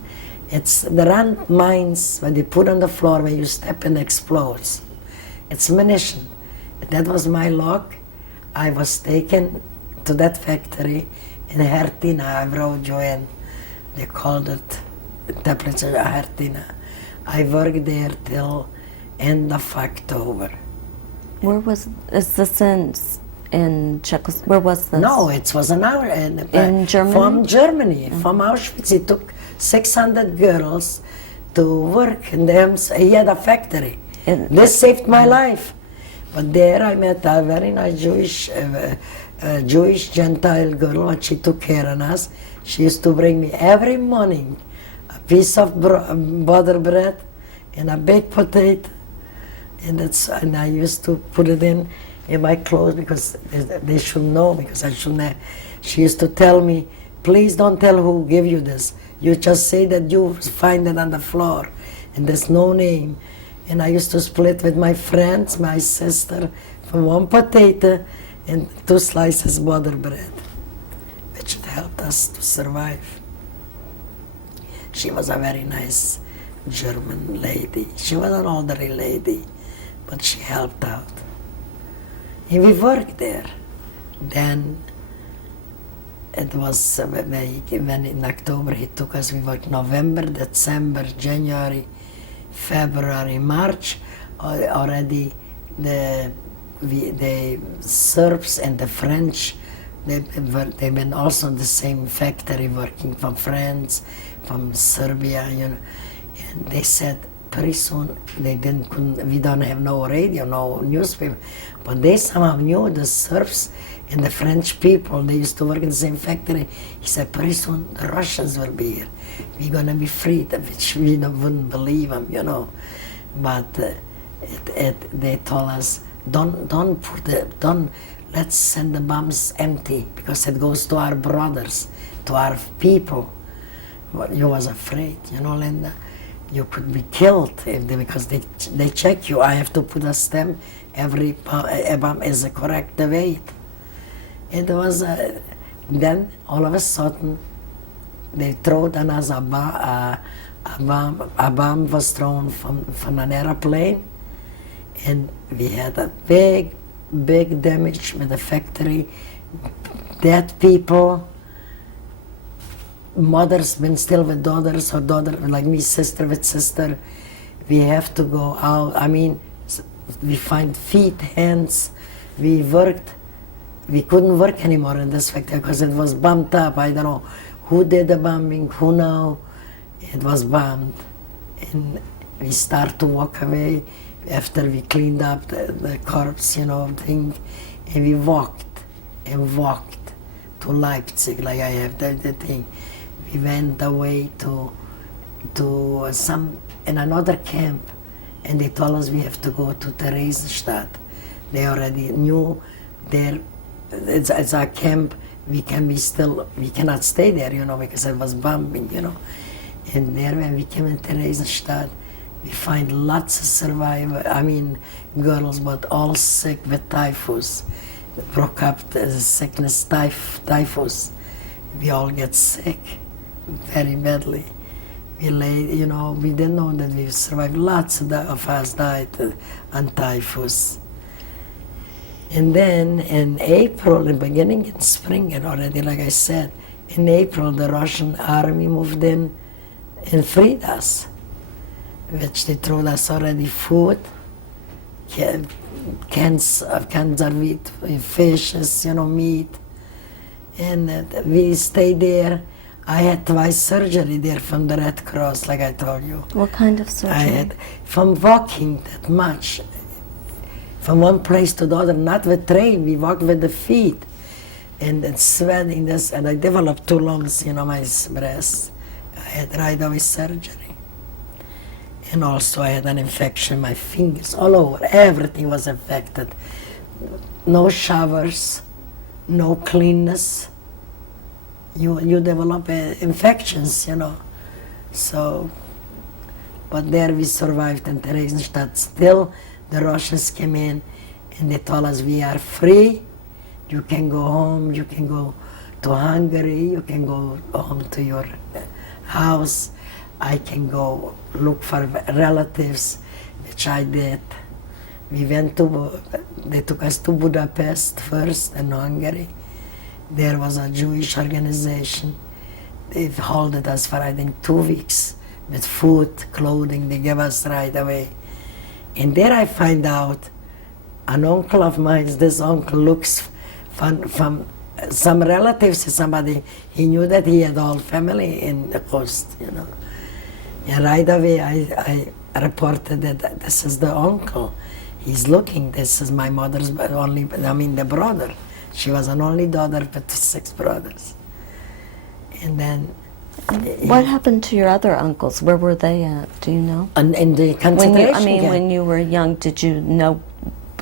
It's the round mines when they put on the floor when you step and explodes. It's munition. That was my luck. I was taken to that factory in Hertina. I wrote you in. They called it temperature Hertina. I worked there till end of October. Is this in Czechoslovakia? Where was this? No, it was an hour. In Germany? From Germany, from Auschwitz. It took 600 girls to work in them. He had a factory. This saved my life. But there I met a very nice Jewish Gentile girl, and she took care of us. She used to bring me every morning a piece of butter bread and a baked potato, and I used to put it in my clothes because they should know, because I shouldn't have. She used to tell me, please don't tell who gave you this. You just say that you find it on the floor and there's no name. And I used to split with my friends, my sister, from one potato and 2 slices butter bread, which helped us to survive. She was a very nice German lady. She was an elderly lady, but she helped out. And we worked there. Then it was when in October he took us, we worked November, December, January, February, March. Already the Serbs and the French, they've been also in the same factory working from France, from Serbia, you know. And they said pretty soon we don't have no radio, no newspaper, but they somehow knew the Serbs and the French people, they used to work in the same factory. He said, pretty soon the Russians will be here. We're gonna be freed, which we wouldn't believe them, you know. But they told us, let's send the bombs empty, because it goes to our brothers, to our people. Well, you was afraid, you know, Linda. You could be killed because they check you. I have to put a stamp. Every bomb is a correct weight. It was then all of a sudden they threw on us a bomb was thrown from an airplane, and we had a big damage with the factory. Dead people. Mothers been still with daughters, or daughter like me, sister with sister. We have to go out. I mean, we find feet, hands. We worked. We couldn't work anymore in this factory because it was bombed up. I don't know who did the bombing, who know. It was bombed. And we start to walk away after we cleaned up the corpse, you know, thing. And we walked to Leipzig, like I have the thing. We went away to another camp, and they told us we have to go to Theresienstadt. They already knew there. It's a camp. We cannot stay there, you know, because it was bombing, you know. And there, when we came in Theresienstadt, we find lots of survivors. I mean, girls, but all sick with typhus. Broke up the sickness, typhus. We all get sick very badly. We lay, you know, we didn't know that we survived. Lots of us died on typhus. And then in April, in beginning in spring, and already, like I said, in April, the Russian army moved in and freed us, which they threw us already food, cans of meat, fishes, you know, meat. And we stayed there. I had twice surgery there from the Red Cross, like I told you. What kind of surgery? I had, from walking that much, from one place to the other, not with train, we walked with the feet. And it's sweating this, and I developed 2 lumps, you know, my breast. I had right away surgery. And also I had an infection in my fingers, all over, everything was infected. No showers, no cleanness. You develop infections, you know. So, but there we survived in Theresienstadt. Still, the Russians came in and they told us we are free. You can go home, you can go to Hungary, you can go home to your house. I can go look for relatives, which I did. We went they took us to Budapest first in Hungary. There was a Jewish organization. They held us for, I think, 2 weeks with food, clothing, they gave us right away. And there I find out an uncle of mine, this uncle looks from some relatives, somebody, he knew that he had all family in the coast, you know. And right away I reported that this is the uncle. He's looking, this is my mother's the brother. She was an only daughter with 6 brothers. And then... What happened to your other uncles? Where were they at? Do you know? In the concentration camp. When you were young, did you know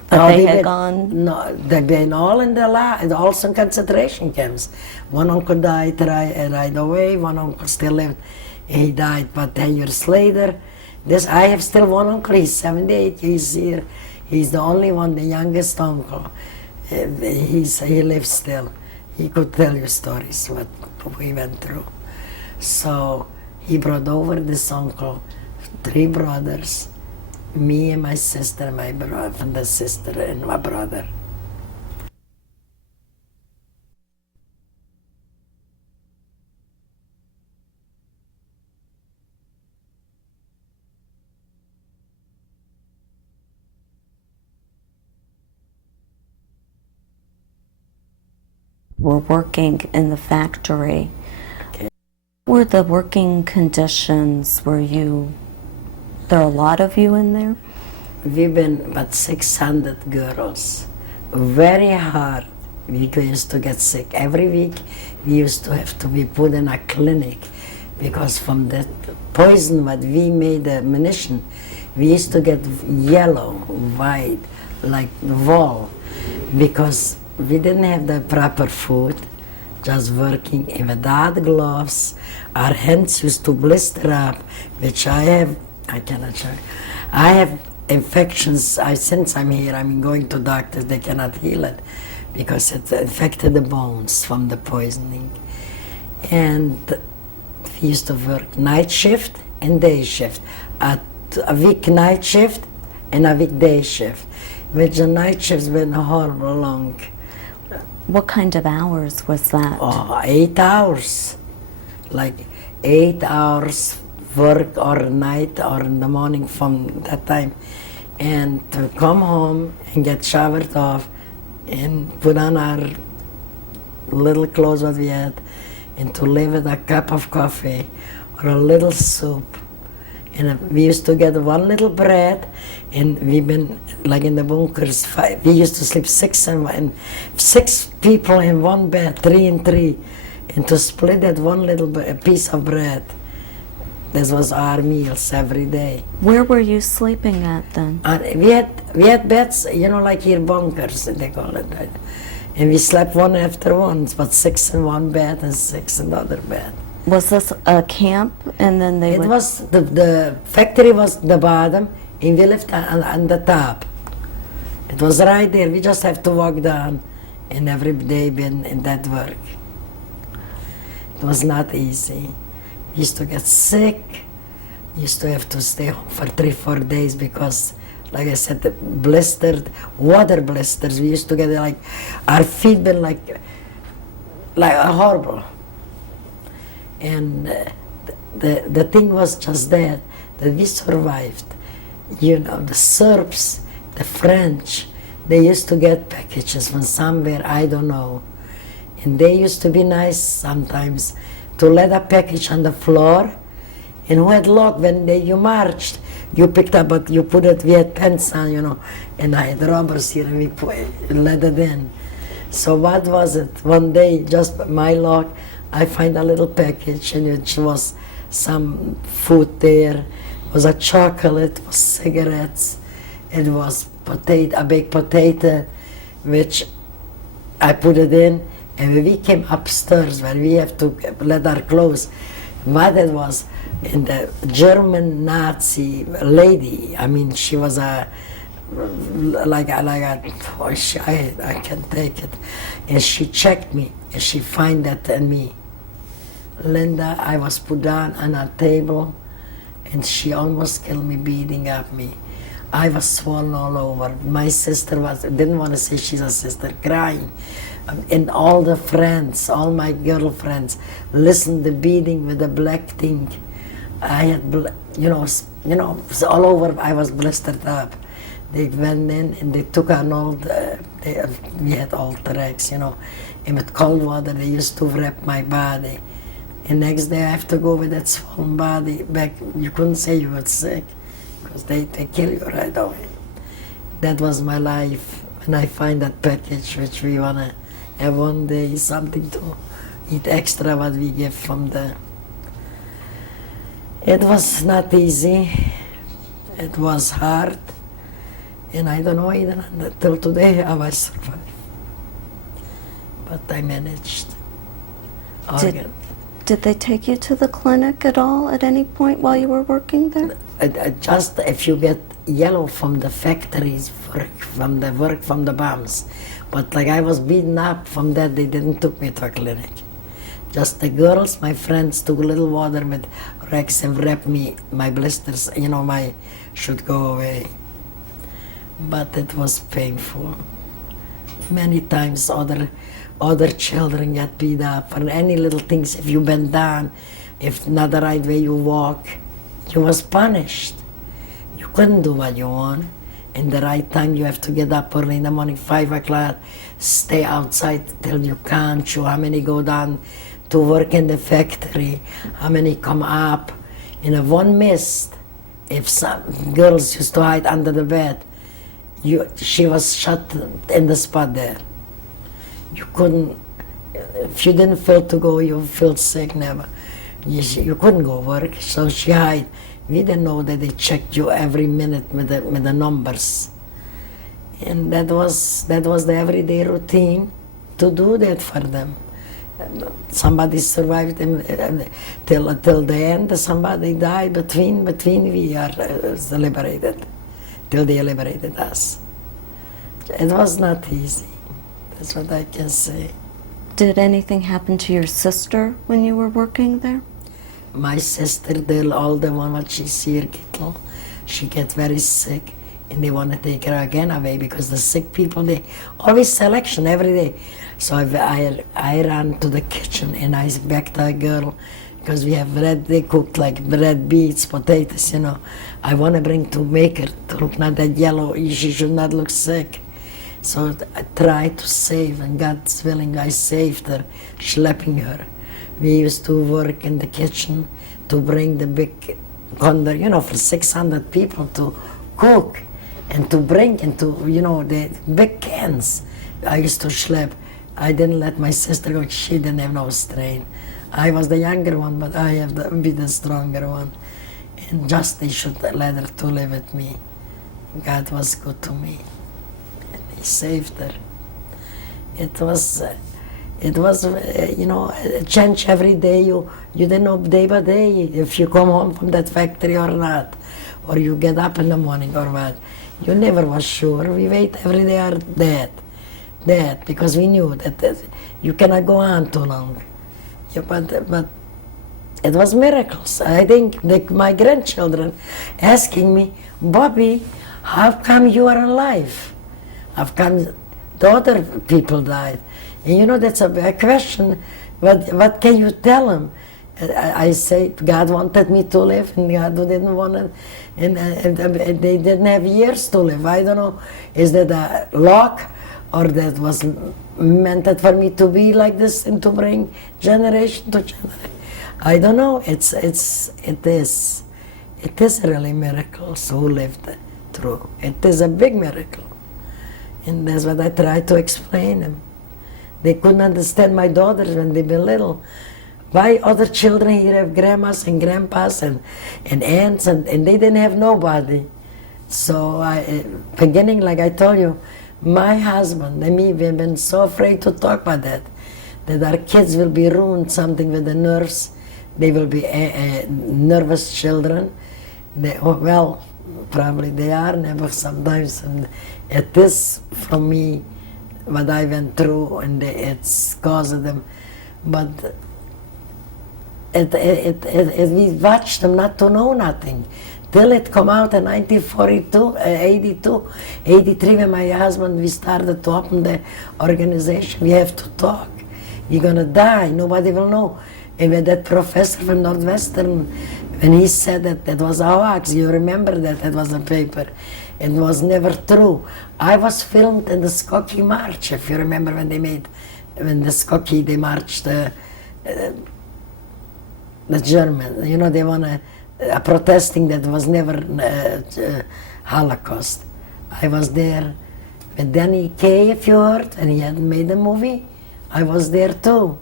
that they had gone? No, they've been all in also in concentration camps. One uncle died right away, one uncle still lived. He died about 10 years later. This I have still one uncle. He's 78. He's here. He's the only one, the youngest uncle. He lives still. He could tell you stories what we went through. So he brought over this uncle, 3 brothers, me and my sister, my brother, and the sister and my brother. Were working in the factory. What were the working conditions? There are a lot of you in there? We've been about 600 girls. Very hard. We used to get sick. Every week we used to have to be put in a clinic because from the poison what we made the munition, we used to get yellow, white, like wool, because we didn't have the proper food, just working and without gloves. Our hands used to blister up, which I cannot show you. I have infections. Since I'm here, I'm going to doctors, they cannot heal it because it infected the bones from the poisoning. And we used to work night shift and day shift. A week night shift and a week day shift, which the night shift's been horrible long. What kind of hours was that? Oh, 8 hours. Like 8 hours work or night or in the morning from that time. And to come home and get showered off and put on our little clothes what we had and to live with a cup of coffee or a little soup. And we used to get one little bread, and we've been like in the bunkers. We used to sleep 6 people in one bed, 3 and 3, and to split that one little piece of bread. This was our meals every day. Where were you sleeping at then? We had beds, like here bunkers they call it, right? And we slept one after one, but 6 in one bed and 6 in the other bed. Was this a camp, and then they would... was, the factory was the bottom, and we lived on the top. It was right there, we just have to walk down, and every day been in that work. It was not easy. We used to get sick, we used to have to stay home for 3-4 days because, like I said, the water blisters, we used to get like, our feet been like horrible. And the thing was just that we survived. The Serbs, the French, they used to get packages from somewhere, I don't know. And they used to be nice sometimes to let a package on the floor, and who had luck when you marched, you picked up, but you put it, we had pants on, and I had rubbers here, and we let it in. So what was it? One day, just my luck, I find a little package, and it was some food there. It was a chocolate, it was cigarettes, it was a baked potato, which I put it in, and when we came upstairs, where we have to let our clothes, what it was, and the German Nazi lady, she was I can't take it. And she checked me, and she find that in me. Linda, I was put down on a table, and she almost killed me, beating up me. I was swollen all over. My sister didn't want to say she's a sister, crying. And all the friends, all my girlfriends, listened to the beating with the black thing. I had, all over, I was blistered up. They went in and they took on we had all tracks, and with cold water they used to wrap my body. And next day I have to go with that swollen body back. You couldn't say you were sick, because they kill you right away. That was my life. When I find that package, which we want to have one day, something to eat extra what we give from the... It was not easy. It was hard. And I don't know even until today how I survived. But I managed. Did they take you to the clinic at all at any point while you were working there? Just if you get yellow from the factories, from the bombs. But like I was beaten up from that, they didn't took me to a clinic. Just the girls, my friends, took a little water with Rex and wrapped me, my blisters, my should go away. But it was painful. Many times other children get beat up for any little things. If you bend down, if not the right way you walk, you was punished. You couldn't do what you want. In the right time, you have to get up early in the morning, 5 o'clock, stay outside till you can't. How many go down to work in the factory, how many come up. In a one mist, if some girls used to hide under the bed, she was shot in the spot there. You couldn't, if you didn't feel to go, you felt sick never. You couldn't go work, so she hid. We didn't know that they checked you every minute with the numbers. And that was the everyday routine to do that for them. Somebody survived them till the end. Somebody died between we are liberated, till they liberated us. It was not easy. That's what I can say. Did anything happen to your sister when you were working there? My sister, the older one, what she's here, Kittel, she gets very sick, and they want to take her again away because the sick people, they always selection every day. So I ran to the kitchen and I begged a girl, because we have they cooked like red beets, potatoes, I want to bring to make her to look not that yellow, she should not look sick. So I tried to save, and God's willing, I saved her, schlepping her. We used to work in the kitchen to bring the big condor, for 600 people to cook and to bring into, the big cans. I used to schlep. I didn't let my sister go, she didn't have no strength. I was the younger one, but I have to be the stronger one. And just they should let her to live with me. God was good to me, and He saved her. It was a change every day. You didn't know day by day if you come home from that factory or not, or you get up in the morning or what. You never was sure. We wait every day or dead, because we knew that you cannot go on too long. Yeah, but it was miracles. I think my grandchildren asking me, Bobby, how come you are alive? How come the other people died? And that's a question. What can you tell them? I say, God wanted me to live, and God didn't want it, and they didn't have years to live. I don't know, is that a luck, or that was meant for me to be like this and to bring generation to generation? I don't know. It is really miracles who lived through. It is a big miracle, and that's what I try to explain them. They couldn't understand my daughters when they were little. Why other children here have grandmas and grandpas and aunts, and they didn't have nobody. So beginning, like I told you, my husband and me, we've been so afraid to talk about that our kids will be ruined something with the nerves. They will be nervous children. Probably they are never sometimes. And it is from me what I went through, and it's caused them. But we watched them not to know nothing. Till it come out in 1942, 82, 83, when my husband, we started to open the organization. We have to talk. You're going to die. Nobody will know. And when that professor from Northwestern, when he said that was a hoax, you remember that it was a paper. It was never true. I was filmed in the Skokie March, if you remember when the Skokie, they marched the German. They want protesting that was never Holocaust. I was there with Danny Kaye, if you heard, and he had made a movie. I was there too.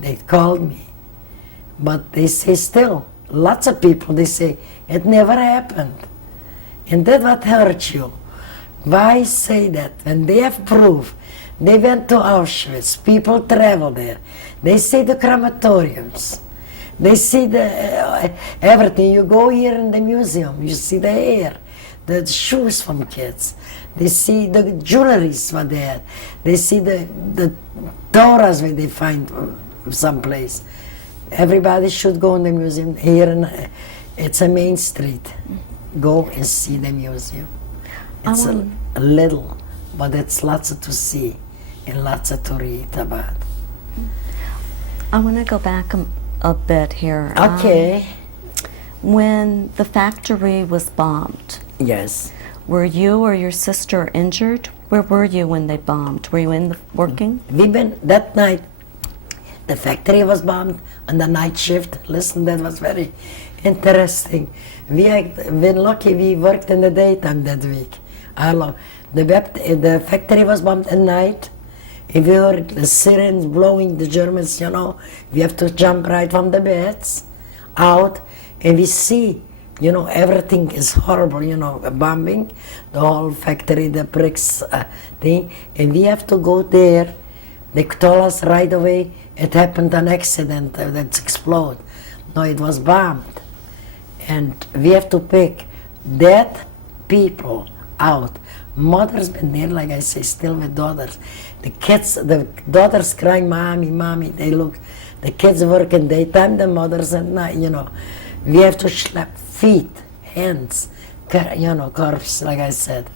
They called me. But they say still, lots of people, they say, it never happened. And that's what hurts you. Why say that? When they have proof They went to Auschwitz. People travel there. They see the crematoriums. They see the everything. You go here in the museum, you see the hair, the shoes from kids. They see the jewelries were there. They see the Torahs where they find someplace. Everybody should go in the museum here. It's a main street. Go and see the museum. It's a little, but it's lots to see and lots to read about. I want to go back a bit here. Okay. When the factory was bombed, Yes. were you or your sister injured? Where were you when they bombed? Were you working? We've been that night. The factory was bombed on the night shift. Listen, that was very interesting. We have been lucky. We worked in the daytime that week. The factory was bombed at night. If we heard the sirens blowing, the Germans, we have to jump right from the beds out, and we see, everything is horrible, bombing, the whole factory, the bricks thing, and we have to go there. They told us right away it happened an accident, that exploded. No, it was bombed. And we have to pick dead people out. Mothers been there, like I say, still with daughters. The kids, the daughters crying, mommy, mommy, they look. The kids working daytime, the mothers at night, We have to schlep feet, hands, corpse, like I said.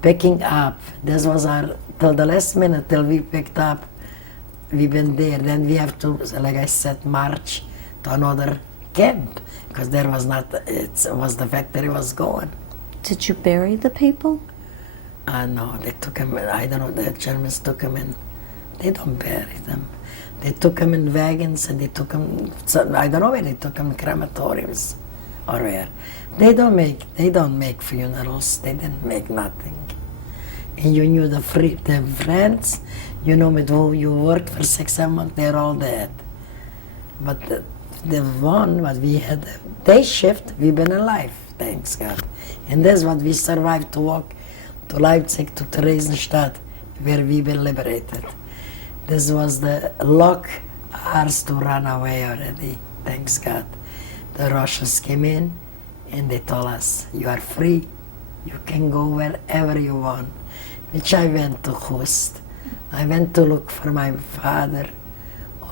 Picking up, this was till the last minute, till we picked up, we've been there. Then we have to, like I said, march to another camp, because there was not, the factory was gone. Did you bury the people? No, they took them, I don't know, the Germans took them in, they don't bury them. They took them in wagons and they took them, I don't know where they took them, crematoriums or where. They don't make funerals, they didn't make nothing. And you knew the friends, with who you worked for 6-7 months, they're all dead. But the one what we had, day shift, we've been alive, thanks God. And that's what we survived to walk to Leipzig, to Theresienstadt, where we were liberated. This was the luck ours to run away already, thanks God. The Russians came in and they told us, you are free, you can go wherever you want. Which I went to Khust. I went to look for my father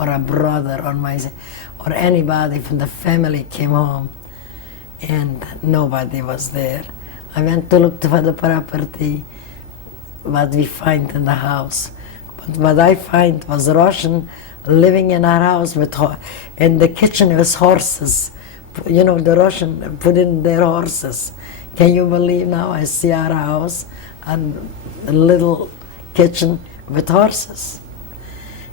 or a brother or anybody from the family came home and nobody was there. I went to look for the property, what we find in the house. But what I find was Russian living in our house in the kitchen was horses. The Russian put in their horses. Can you believe now I see our house and a little kitchen with horses?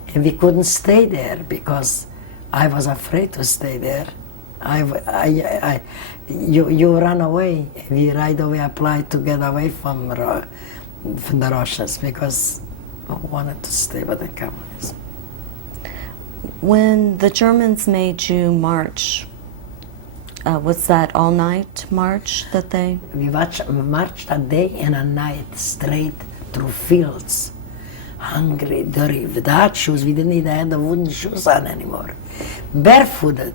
And we couldn't stay there because I was afraid to stay there. You run away. We right away applied to get away from the Russians because I wanted to stay with the communists. When the Germans made you march, was that all night march that they? We marched a day and a night straight through fields, hungry, dirty, with hot shoes. We didn't even have the wooden shoes on anymore. Barefooted.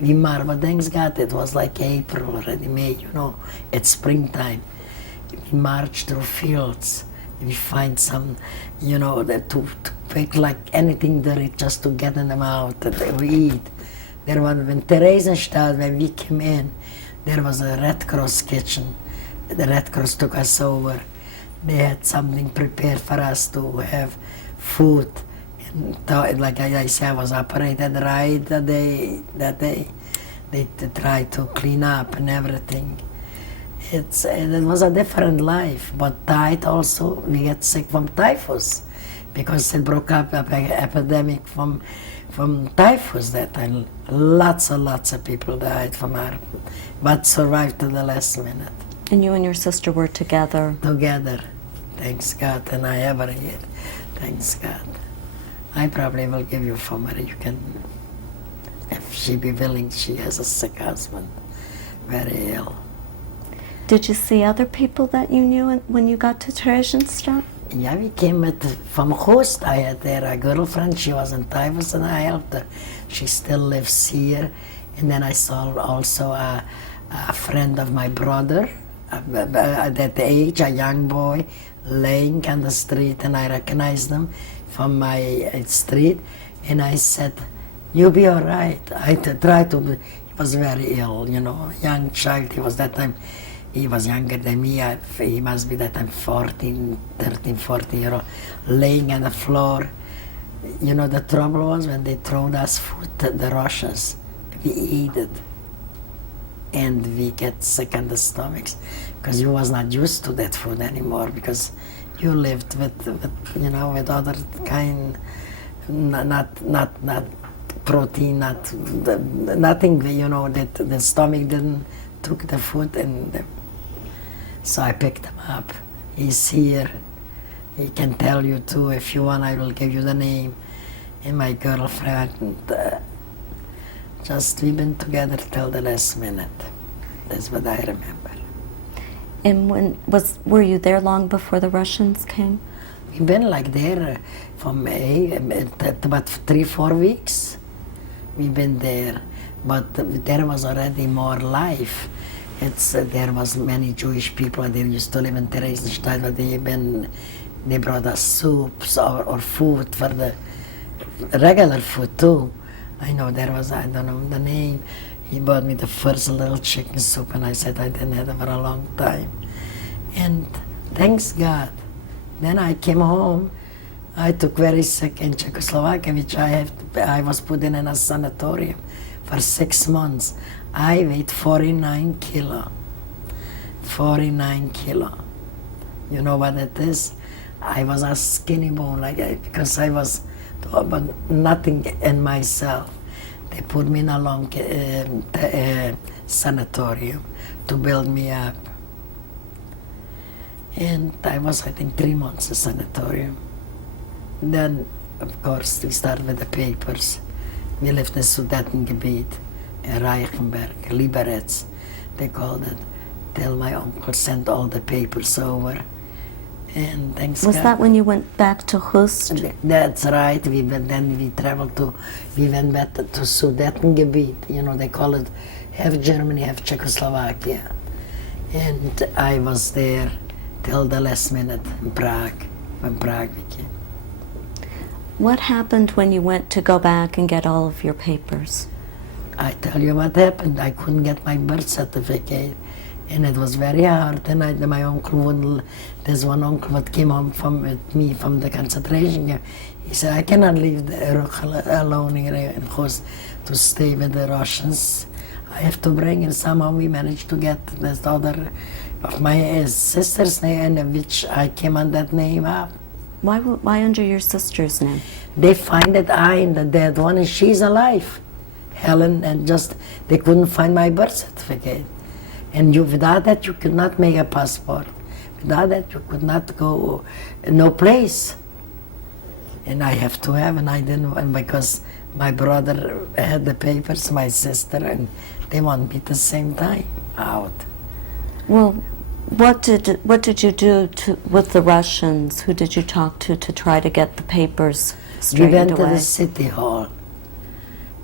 We marched, but thanks God it was like April already, May, it's springtime. We marched through fields. We find some, to pick like anything dirty just to get them out, that we eat. There was, in Theresienstadt, when we came in, there was a Red Cross kitchen. The Red Cross took us over. They had something prepared for us to have food. And like I said, I was operated right that day. They tried to clean up and everything. It was a different life, but died also. We get sick from typhus because it broke up an epidemic from typhus that time. Lots of people died from our, but survived to the last minute. And you and your sister were together? Together, thanks God, and I ever here, thanks God. I probably will give you for her. You can, if she be willing. She has a sick husband, very ill. Did you see other people that you knew when you got to Theresienstadt? Yeah, we came from Host. I had there a girlfriend. She was in Typhus, and I helped her. She still lives here. And then I saw also a friend of my brother, at that age, a young boy, laying on the street, and I recognized him from my street. And I said, "You'll be all right." I tried to. He was very ill, you know, young child. He was that time. He was younger than me. He must be that time 14, year old, laying on the floor. You know, the trouble was when they thrown us food, the Russians, we eat it. And we get sick on the stomachs because you was not used to that food anymore because you lived with you know, with other kind, not protein, nothing, you know, that the stomach didn't took the food. And so I picked him up. He's here. He can tell you too. If you want, I will give you the name. And my girlfriend, just we've been together till the last minute. That's what I remember. And were you there long before the Russians came? We've been like there from about 3-4 weeks. We've been there, but there was already more life. There was many Jewish people. They used to live in Theresienstadt, but they brought us soups or food for the regular food too. I know there was, I don't know the name. He bought me the first little chicken soup, and I said I didn't have it for a long time. And thanks God. Then I came home. I took very sick in Czechoslovakia, which I was put in a sanatorium for 6 months. I weighed 49 kilo. 49 kilo. You know what it is? I was a skinny bone, because I was but nothing in myself. They put me in a long sanatorium to build me up. And I was, I think, 3 months in sanatorium. Then, of course, we started with the papers. We lived in Sudetengebiet, in Reichenberg, Liberec, they called it, till my uncle sent all the papers over. And thanks Was God. that when you went back to Hust? That's right. Then we traveled we went back to Sudetengebiet. You know, they call it half Germany, half Czechoslovakia. And I was there till the last minute in Prague, when Prague became. What happened when you went to go back and get all of your papers? I tell you what happened. I couldn't get my birth certificate. And it was very hard. And my uncle wouldn't. There's one uncle that came home with me from the concentration camp. He said, "I cannot leave the alone here in Khost to stay with the Russians. I have to bring it." Somehow we managed to get this other of my sister's name, and which I came on that name up. Why under your sister's name? They find that I am the dead one and she's alive, Helen, and just they couldn't find my birth certificate. And without that, you could not make a passport. Without that, you could not go no place. And I have to have, and I didn't, and because my brother had the papers, my sister, and they want me at the same time out. Well, what did you do with the Russians? Who did you talk to try to get the papers straightened We went away? to the city hall.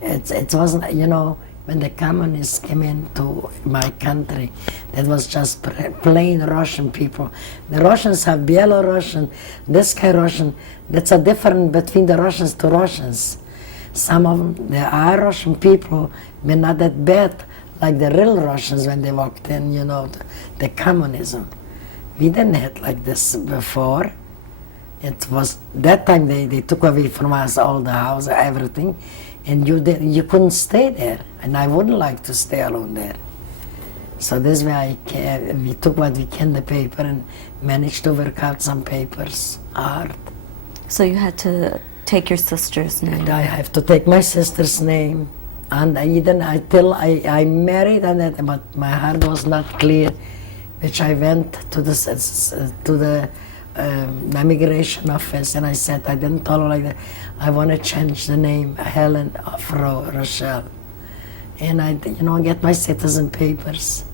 It wasn't, you know, when the communists came into my country, that was just plain Russian people. The Russians have Belarusian, this kind of Russian. That's a difference between the Russians to Russians. Some of them, there are Russian people, but not that bad like the real Russians when they walked in, you know, the communism. We didn't have like this before. It was, that time they took away from us all the house, everything, and you couldn't stay there, and I wouldn't like to stay alone there. So this way we took what we can, the paper, and managed to work out some papers hard. So you had to take your sister's name. And I have to take my sister's name, and till I married, and that, but my heart was not clear, which I went to the immigration office, and I said, I didn't tell her like that, I want to change the name Helen of Rochelle, and I, get my citizen papers.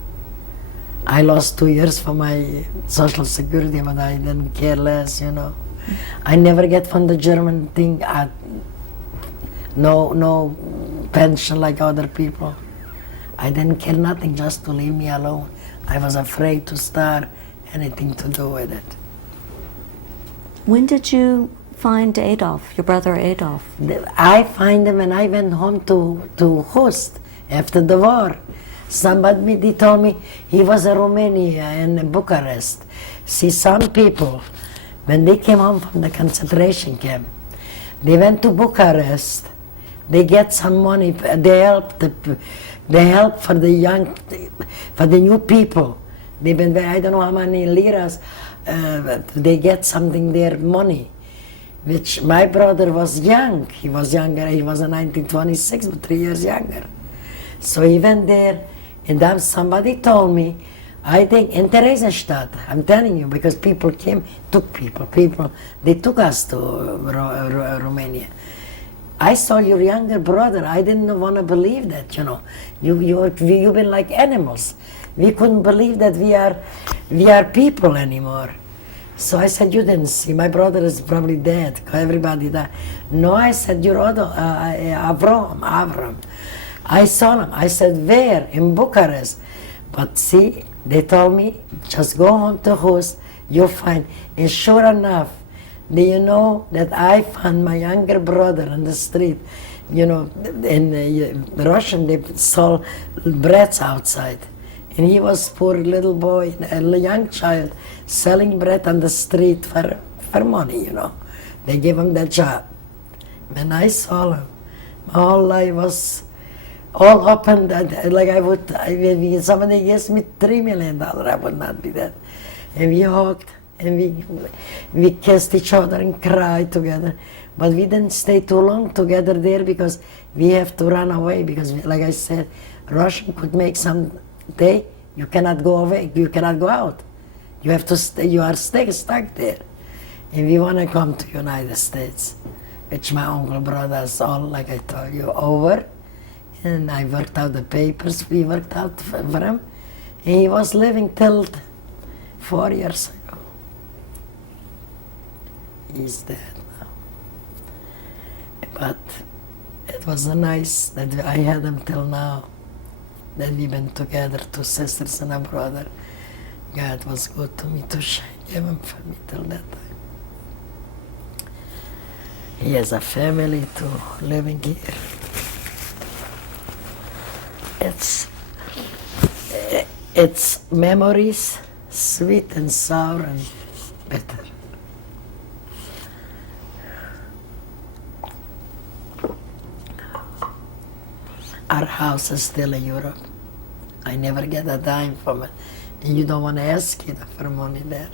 I lost 2 years for my social security, but I didn't care less, you know. I never get from the German thing, no pension like other people. I didn't care nothing, just to leave me alone. I was afraid to start anything to do with it. When did you find Adolf, your brother Adolf? I find him when I went home to Host after the war. Somebody told me he was in Romania, in Bucharest. See, some people, when they came home from the concentration camp, they went to Bucharest, they get some money, they help for the young, for the new people. They've been, I don't know how many liras, they get something there, money. Which my brother was young, he was younger, he was in 1926, but 3 years younger. So he went there, and then somebody told me, I think in Theresienstadt, I'm telling you, because people came, they took us to Romania. I saw your younger brother, I didn't want to believe that, you know. You've been like animals. We couldn't believe that we are people anymore. So I said, you didn't see, my brother is probably dead, everybody died. No, I said, your other, Avram. I saw him, I said, where? In Bucharest. But see, they told me, just go home to Host, you'll find. And sure enough, do you know that I found my younger brother on the street? You know, in Russian, they sold breads outside. And he was poor little boy, a young child, selling bread on the street for money, you know. They gave him that job. When I saw him, my whole life was all open, like if somebody gives me $3 million, I would not be that. And we hugged, and we kissed each other and cried together. But we didn't stay too long together there because we have to run away, because like I said, Russian could make some day, you cannot go away, you cannot go out. You have to stay, you are stuck there. And we want to come to United States, which my uncle brothers all, like I told you, over. And I worked out the papers, we worked out for him. And he was living till 4 years ago. He's dead now. But it was nice that I had him till now. That we've been together, 2 sisters and a brother. God was good to me to give him for me till that time. He has a family too, living here. It's memories, sweet and sour and bitter. Our house is still in Europe. I never get a dime from it. And you don't want to ask it for money there.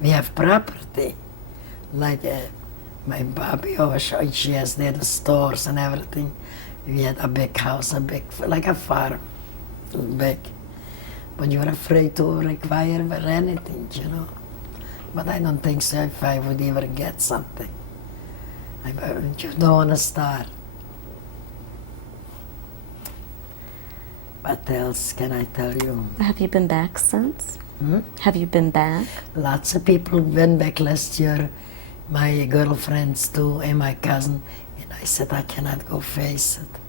We have property, like my baby, she has there the stores and everything. We had a big house, like a farm, big. But you're afraid to require anything, you know. But I don't think so if I would ever get something. You don't want to start. What else can I tell you? Have you been back since? Hmm? Have you been back? Lots of people went back last year, my girlfriends too, and my cousin. And I said, I cannot go face it.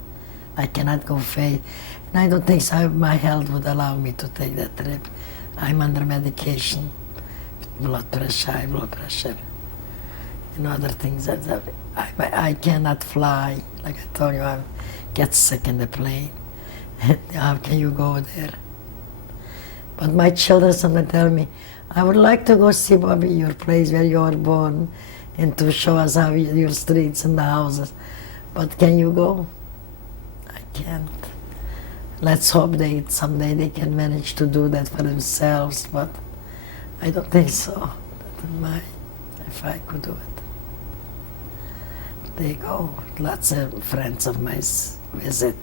I cannot go face it. And I don't think so my health would allow me to take that trip. I'm under medication, blood pressure, high blood pressure, and other things. I cannot fly. Like I told you, I get sick in the plane. How can you go there? But my children sometimes tell me, I would like to go see, Bobby, your place where you were born, and to show us how your streets and the houses. But can you go? I can't. Let's hope someday they can manage to do that for themselves, but I don't think so. If I could do it. They go. Lots of friends of mine visit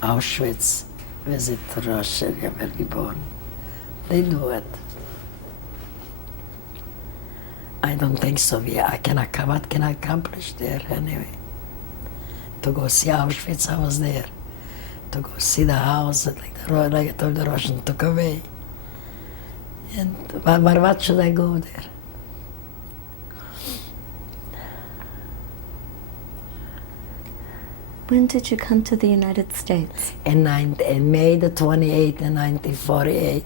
Auschwitz, visit Russia, where we born. They do it. I don't think so. What can I accomplish there anyway? To go see Auschwitz, I was there. To go see the house that like I told the Russian took away. And what should I go there? When did you come to the United States? In May the 28th in 1948.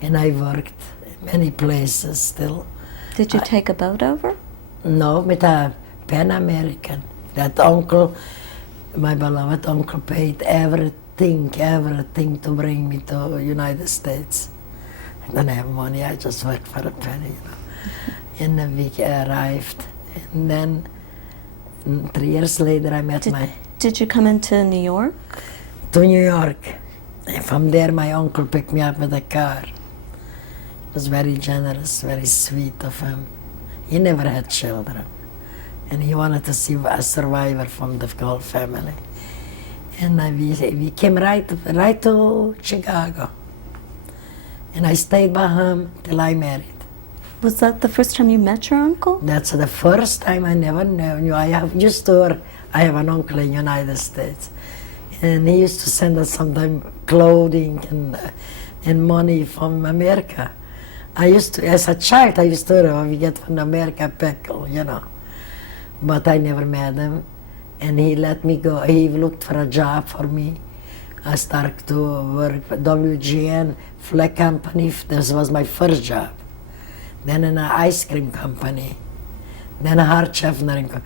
And I worked in many places still. Did you take a boat over? No, with a Pan American. That uncle, my beloved uncle, paid everything to bring me to United States. I don't have money, I just worked for a penny, you know. And then we arrived, and then 3 years later I met Did you come into New York? to New York. And from there my uncle picked me up with a car. It was very generous, very sweet of him. He never had children. And he wanted to see a survivor from the whole family. And we came right to Chicago. And I stayed by him till I married. Was that the first time you met your uncle? That's the first time. I never knew. I used to hear I have an uncle in the United States. And he used to send us sometimes clothing and money from America. I used to, as a child, I used to hear we get from America pickle, you know. But I never met him. And he let me go. He looked for a job for me. I started to work for WGN Flag Company. This was my first job. Then in an ice cream company. Then a Hartscheffner,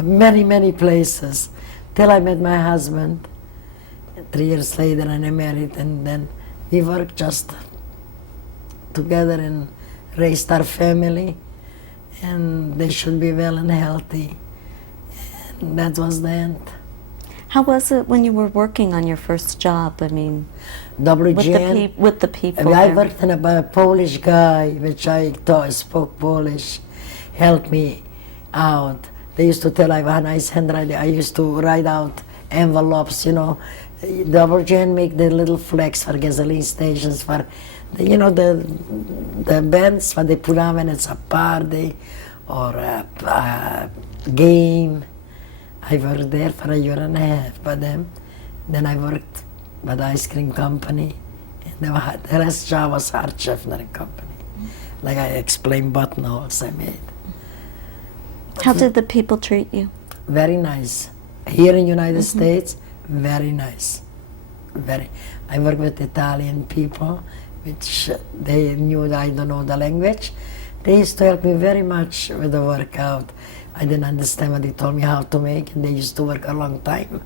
many places. Till I met my husband. 3 years later, and I married, and then we worked just together and raised our family. And they should be well and healthy. And that was the end. How was it when you were working on your first job? I mean, WGN, with the people I there? worked in a Polish guy, which I thought spoke Polish, helped me out. They used to tell I have a nice handwriting. I used to write out envelopes, you know. WGN make the little flags for gasoline stations, for you know, the bands what they put on when it's a party or a game. I worked there for 1.5 years by them. Then I worked by the ice cream company. And the rest job was Hartscheffner company. Like I explained, buttonholes I made. How did the people treat you? Very nice. Here in United States, very nice. I work with Italian people, which they knew that I don't know the language. They used to help me very much with the workout. I didn't understand what they told me how to make, and they used to work a long time.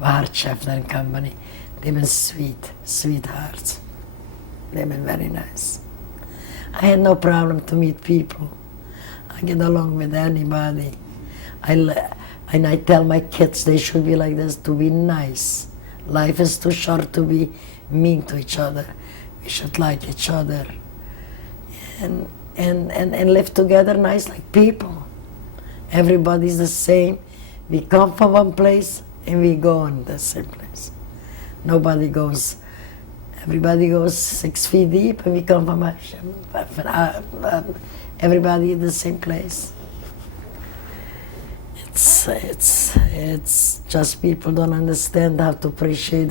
Hartscheffner company. They've been sweethearts. They've been very nice. I had no problem to meet people. I get along with anybody. And I tell my kids they should be like this, to be nice. Life is too short to be mean to each other. We should like each other and live together nice like people. Everybody's the same. We come from one place and we go in the same place. Everybody goes 6 feet deep and we come from everybody in the same place. It's just people don't understand how to appreciate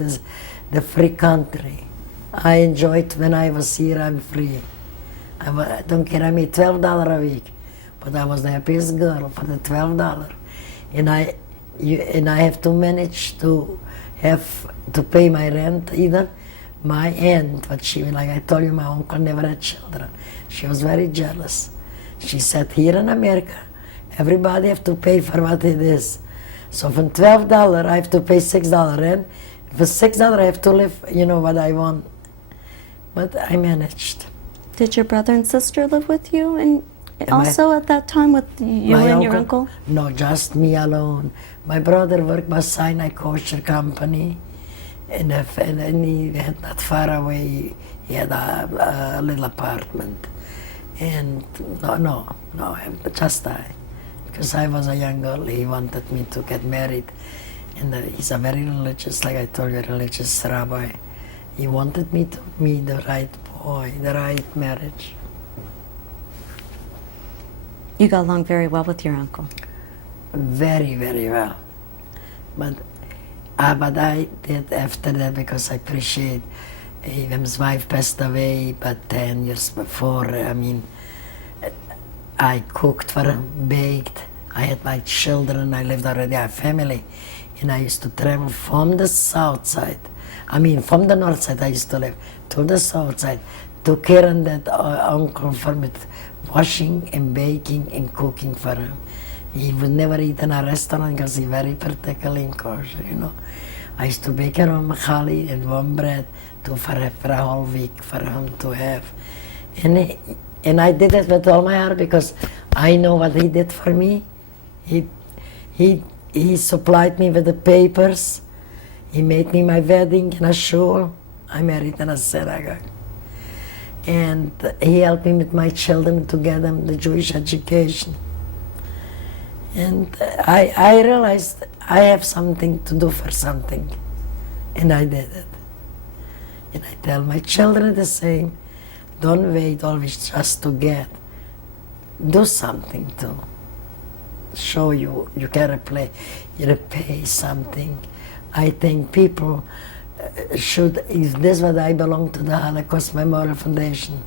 the free country. I enjoyed when I was here, I'm free. I don't care, I made $12 a week, but I was the happiest girl for the $12. And I have to manage to pay my rent either. My aunt, but like I told you, my uncle never had children. She was very jealous. She said, here in America, everybody have to pay for what it is. So from $12, I have to pay $6 rent. For $6, I have to live, you know, what I want. But I managed. Did your brother and sister live with you? And also at that time with you and your uncle? No, just me alone. My brother worked by Sinai Kosher Company. And he had not far away, he had a little apartment. And no, just I. Because I was a young girl, he wanted me to get married. And he's a very religious, like I told you, religious rabbi. He wanted me to meet the right boy, the right marriage. You got along very well with your uncle? Very, very well. But I did after that, because I appreciate His wife passed away, but 10 years before, I cooked for him, baked. I had my children, I lived already, I had family. And I used to travel from the south side. From the north side I used to live, to the south side. Took care of that uncle for me, washing and baking and cooking for him. He would never eat in a restaurant because he's very particular in kosher, I used to bake him machali and warm bread for a whole week for him to have. And I did it with all my heart because I know what he did for me. He supplied me with the papers. He made me my wedding in a shul. I married in a synagogue. And he helped me with my children to get them the Jewish education. And I realized I have something to do for something. And I did it. And I tell my children the same. Don't wait always just to get. Do something to show you gotta pay something. I think people should, if this is what I belong to the Holocaust Memorial Foundation,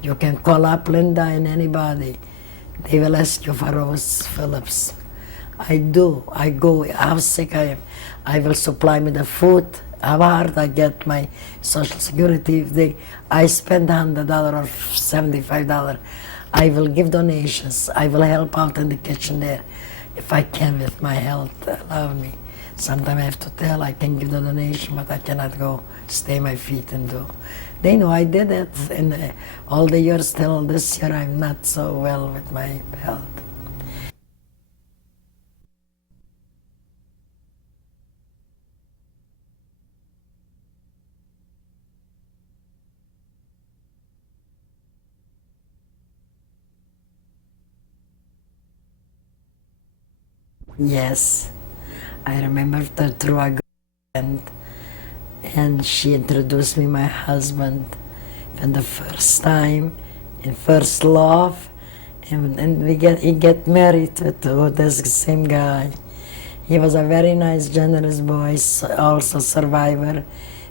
you can call up Linda and anybody. They will ask you for Rose Phillips. I go, how sick I am. I will supply me the food. How hard I get my Social Security. If I spend $100 or $75, I will give donations. I will help out in the kitchen there. If I can with my health, allow me. Sometimes I have to tell I can give the donation, but I cannot go stay my feet and do. They know I did it, and all the years till this year I'm not so well with my health. Yes, I remember that through a girlfriend, and she introduced me my husband for the first time, in first love, and he get married to this same guy. He was a very nice, generous boy, also survivor,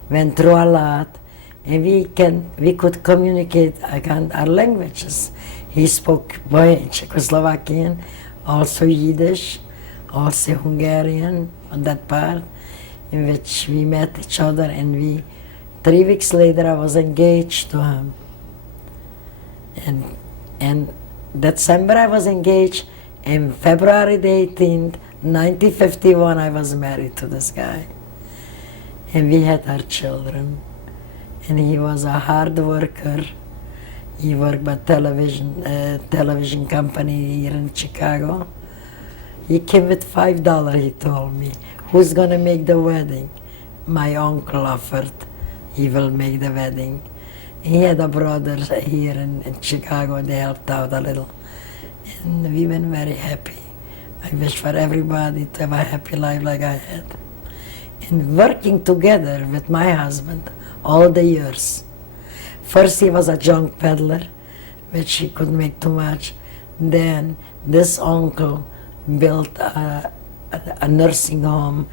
went through a lot, and we could communicate our languages. He spoke Czechoslovakian, also Yiddish, also Hungarian on that part, in which we met each other, and 3 weeks later I was engaged to him. And December I was engaged, and February the 18th, 1951 I was married to this guy. And we had our children. And he was a hard worker. He worked by television company here in Chicago. He came with $5, he told me. Who's gonna make the wedding? My uncle offered. He will make the wedding. He had a brother here in Chicago, they helped out a little. And we were very happy. I wish for everybody to have a happy life like I had. And working together with my husband all the years. First he was a junk peddler, which he couldn't make too much. Then this uncle built a nursing home,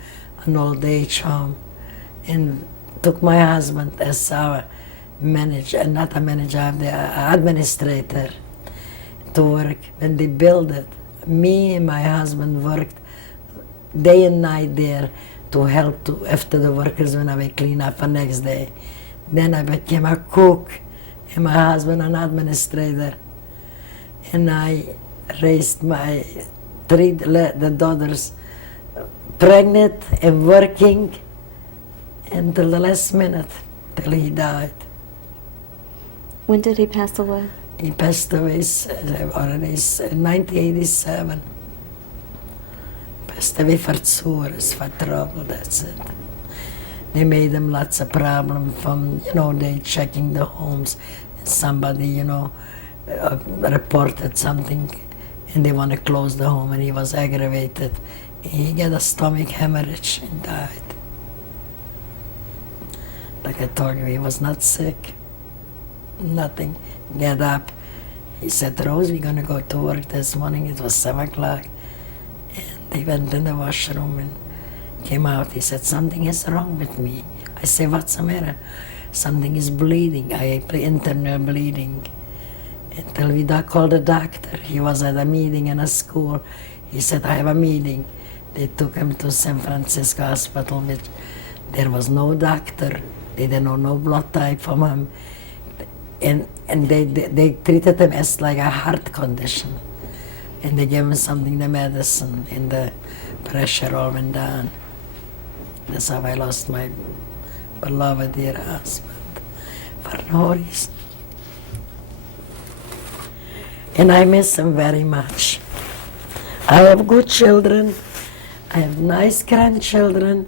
an old age home, and took my husband as our manager, not a manager, the administrator, to work. When they built it, me and my husband worked day and night there to help after the workers when I would clean up the next day. Then I became a cook, and my husband an administrator. And I raised my the daughters pregnant and working until the last minute, till he died. When did he pass away? He passed away already in 1987. Passed away for tzures, for trouble, that's it. They made him lots of problems from, they checking the homes. Somebody, reported something and they want to close the home, and he was aggravated. He got a stomach hemorrhage and died. Like I told you, he was not sick. Nothing. Get up. He said, Rose, we're going to go to work this morning. It was 7 o'clock. And they went in the washroom and came out. He said, something is wrong with me. I said, what's the matter? something is bleeding. I have internal bleeding. Until we called the doctor. He was at a meeting in a school. He said, I have a meeting. They took him to San Francisco Hospital, which there was no doctor. They didn't know no blood type from him. And they treated him as like a heart condition. And they gave him something, the medicine, and the pressure all went down. That's how I lost my beloved dear husband, for no reason. And I miss him very much. I have good children, I have nice grandchildren,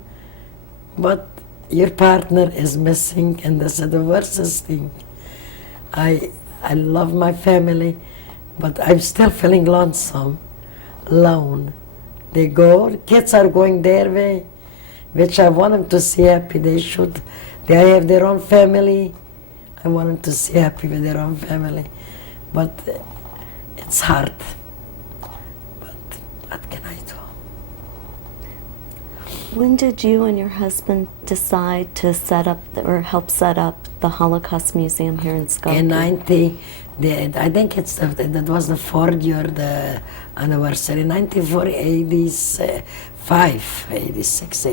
but your partner is missing, and this is the worstest thing. I love my family, but I'm still feeling lonesome, alone. They go, kids are going their way, which I want them to see happy. They have their own family. I want them to see happy with their own family. But it's hard. But what can I do? When did you and your husband decide to set up or help set up the Holocaust Museum here in Skokie? In 90, I think that was the 4th year, the anniversary, 1985, 86,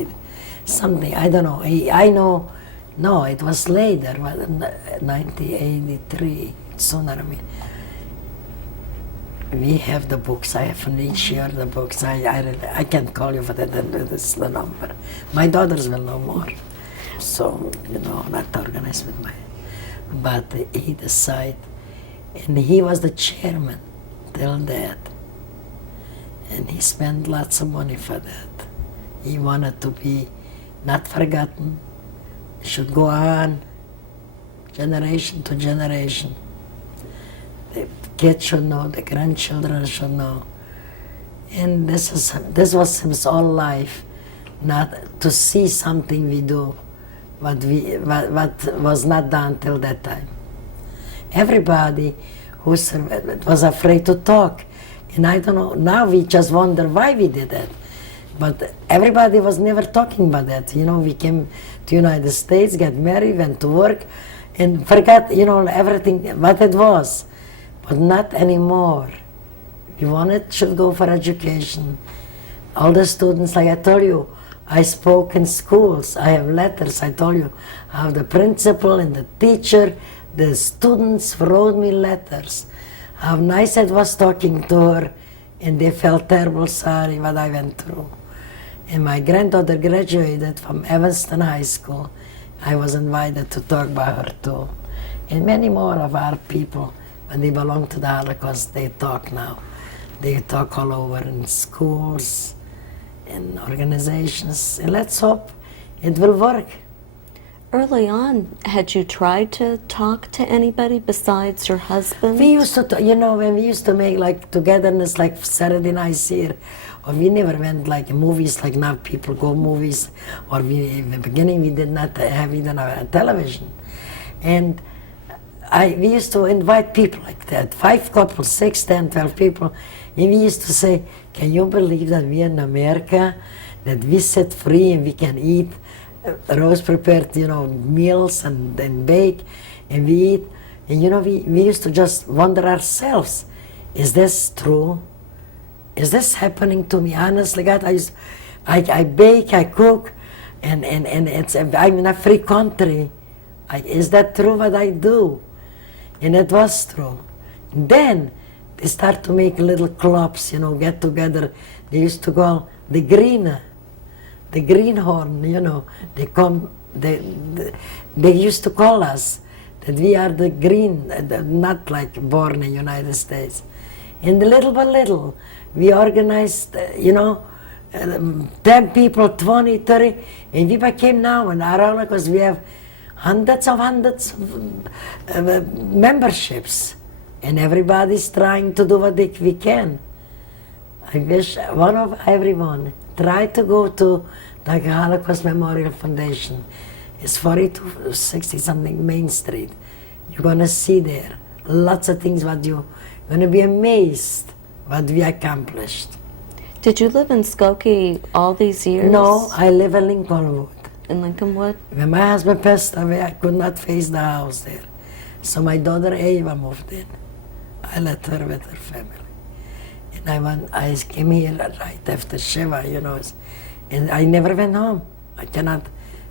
something, I don't know. I know, no, it was later, 1983, sooner, I mean. We have the books. I have from each year the books. I can't call you for that. This is the number. My daughters will know more. So, not organized with my. But he decided, and he was the chairman till that. And he spent lots of money for that. He wanted to be not forgotten. It should go on, generation to generation. The kids should know, the grandchildren should know. And this was his whole life, not to see something we do, what was not done till that time. Everybody who was afraid to talk, and I don't know, now we just wonder why we did that. But everybody was never talking about that. We came to United States, got married, went to work, and forgot, everything, what it was. But not anymore. We should go for education. All the students, like I told you, I spoke in schools. I have letters, I told you, how the principal and the teacher, the students wrote me letters. How nice I was talking to her, and they felt terrible sorry what I went through. And my granddaughter graduated from Evanston High School. I was invited to talk about her too. And many more of our people, when they belong to the Holocaust, they talk now. They talk all over in schools, in organizations, and let's hope it will work. Early on, had you tried to talk to anybody besides your husband? We used to, when we used to make like togetherness, like Saturday nights here, or we never went like movies, like now people go movies, or in the beginning we did not have even a television. And we used to invite people like that, 5 couples, 6, 10, 12 people, and we used to say, can you believe that we in America, that we sit free and we can eat rose prepared, meals and bake, and we eat, and we used to just wonder ourselves, is this true? Is this happening to me? Honestly, God, I bake, I cook, and I'm in a free country. Is that true what I do? And it was true. And then they start to make little clubs, get together. They used to call the greenhorn, they come, they used to call us that we are the green, not like born in the United States. And little by little, we organized, 10 people, 20, 30, and we became now in our Holocaust, we have hundreds of memberships, and everybody's trying to do what we can. I wish one of everyone try to go to the Holocaust Memorial Foundation. It's 4260 something Main Street. You're gonna see there lots of things what you're gonna be amazed what we accomplished. Did you live in Skokie all these years? No, I live in Lincolnwood. in Lincolnwood? When my husband passed away, I could not face the house there. So my daughter Ava moved in. I let her with her family. And I came here right after Shoah, you know, and I never went home.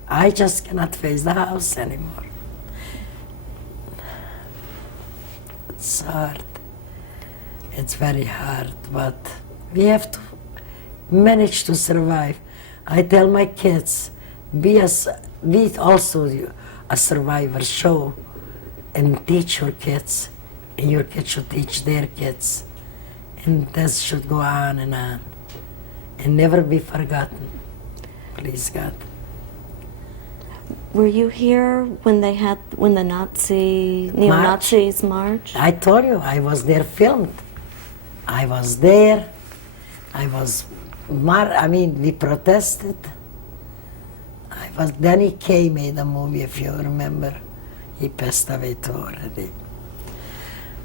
I just cannot face the house anymore. It's hard. It's very hard, but we have to manage to survive. I tell my kids, be also a survivor, show and teach your kids, and your kids should teach their kids. And this should go on and never be forgotten. Please God. Were you here when the neo-Nazis marched? I told you, I was there filmed. I was there. We protested. Then he came, made a movie, if you remember. He passed away too already.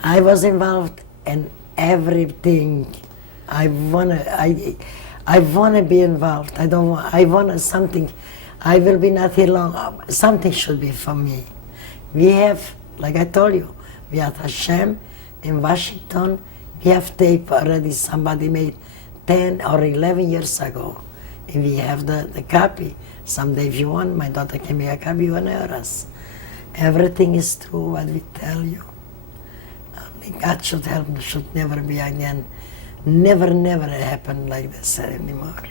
I was involved in everything. I wanna be involved. I want something. I will be not here long. Something should be for me. We have, like I told you, we have Hashem in Washington. We have tape already somebody made 10 or 11 years ago. And we have the copy. Someday if you want, my daughter can make a copy, you want to hear us. Everything is true what we tell you. Only God should help, should never be again. Never happen like this anymore.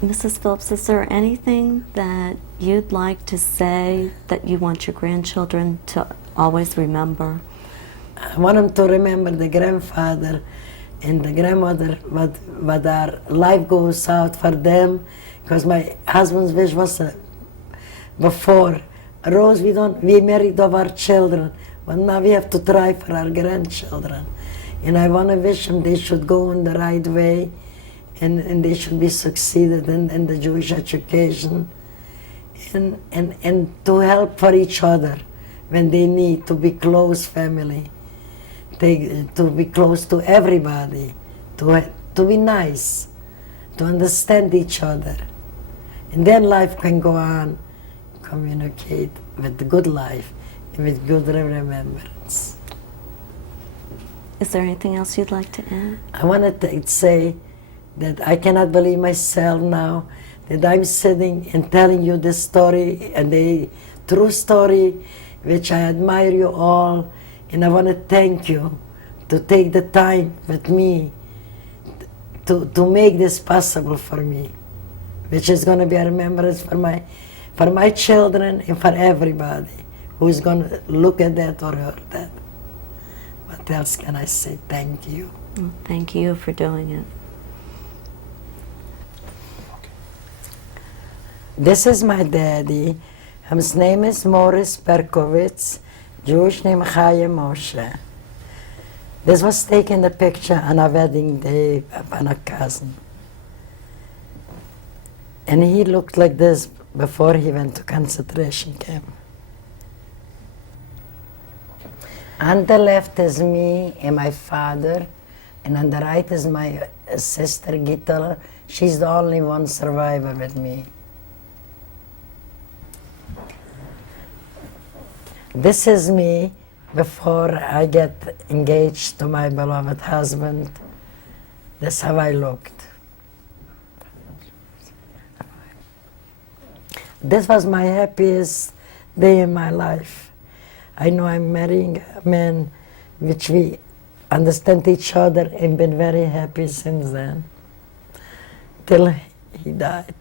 Mrs. Phillips, is there anything that you'd like to say that you want your grandchildren to always remember? I want them to remember the grandfather and the grandmother, what our life goes out for them, because my husband's wish was before, Rose, we married of our children, but now we have to try for our grandchildren. And I want to wish them they should go in the right way, and they should be succeeded in the Jewish education, and to help for each other when they need to be close family, to be close to everybody, to be nice, to understand each other. And then life can go on, communicate with the good life, and with good remembrance. Is there anything else you'd like to add? I want to say that I cannot believe myself now that I'm sitting and telling you this story, and the true story, which I admire you all, and I want to thank you to take the time with me to make this possible for me, which is going to be a remembrance for my children and for everybody who is going to look at that or hear that. What else can I say? Thank you. Well, thank you for doing it. This is my daddy. His name is Morris Berkowitz, Jewish name Chaim Moshe. This was taken the picture on a wedding day upon a cousin. And he looked like this before he went to concentration camp. On the left is me and my father, and on the right is my sister Gittel. She's the only one survivor with me. This is me before I get engaged to my beloved husband. That's how I looked. This was my happiest day in my life. I know I'm marrying a man which we understand each other and been very happy since then, till he died.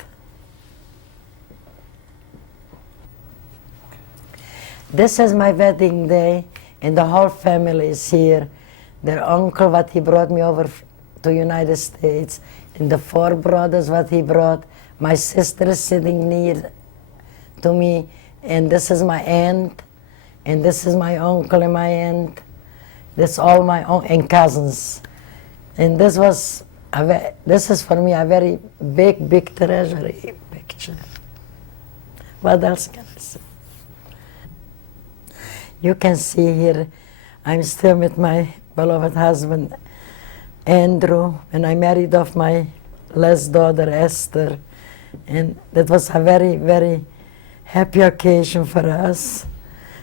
This is my wedding day, and the whole family is here. Their uncle, what he brought me over to United States, and the 4 brothers, what he brought. My sister is sitting near to me, and this is my aunt, and this is my uncle and my aunt. This all my and cousins. And this is for me a very big treasury picture. What else can I say? You can see here, I'm still with my beloved husband, Andrew, and I married off my last daughter, Esther, And that was a very, very happy occasion for us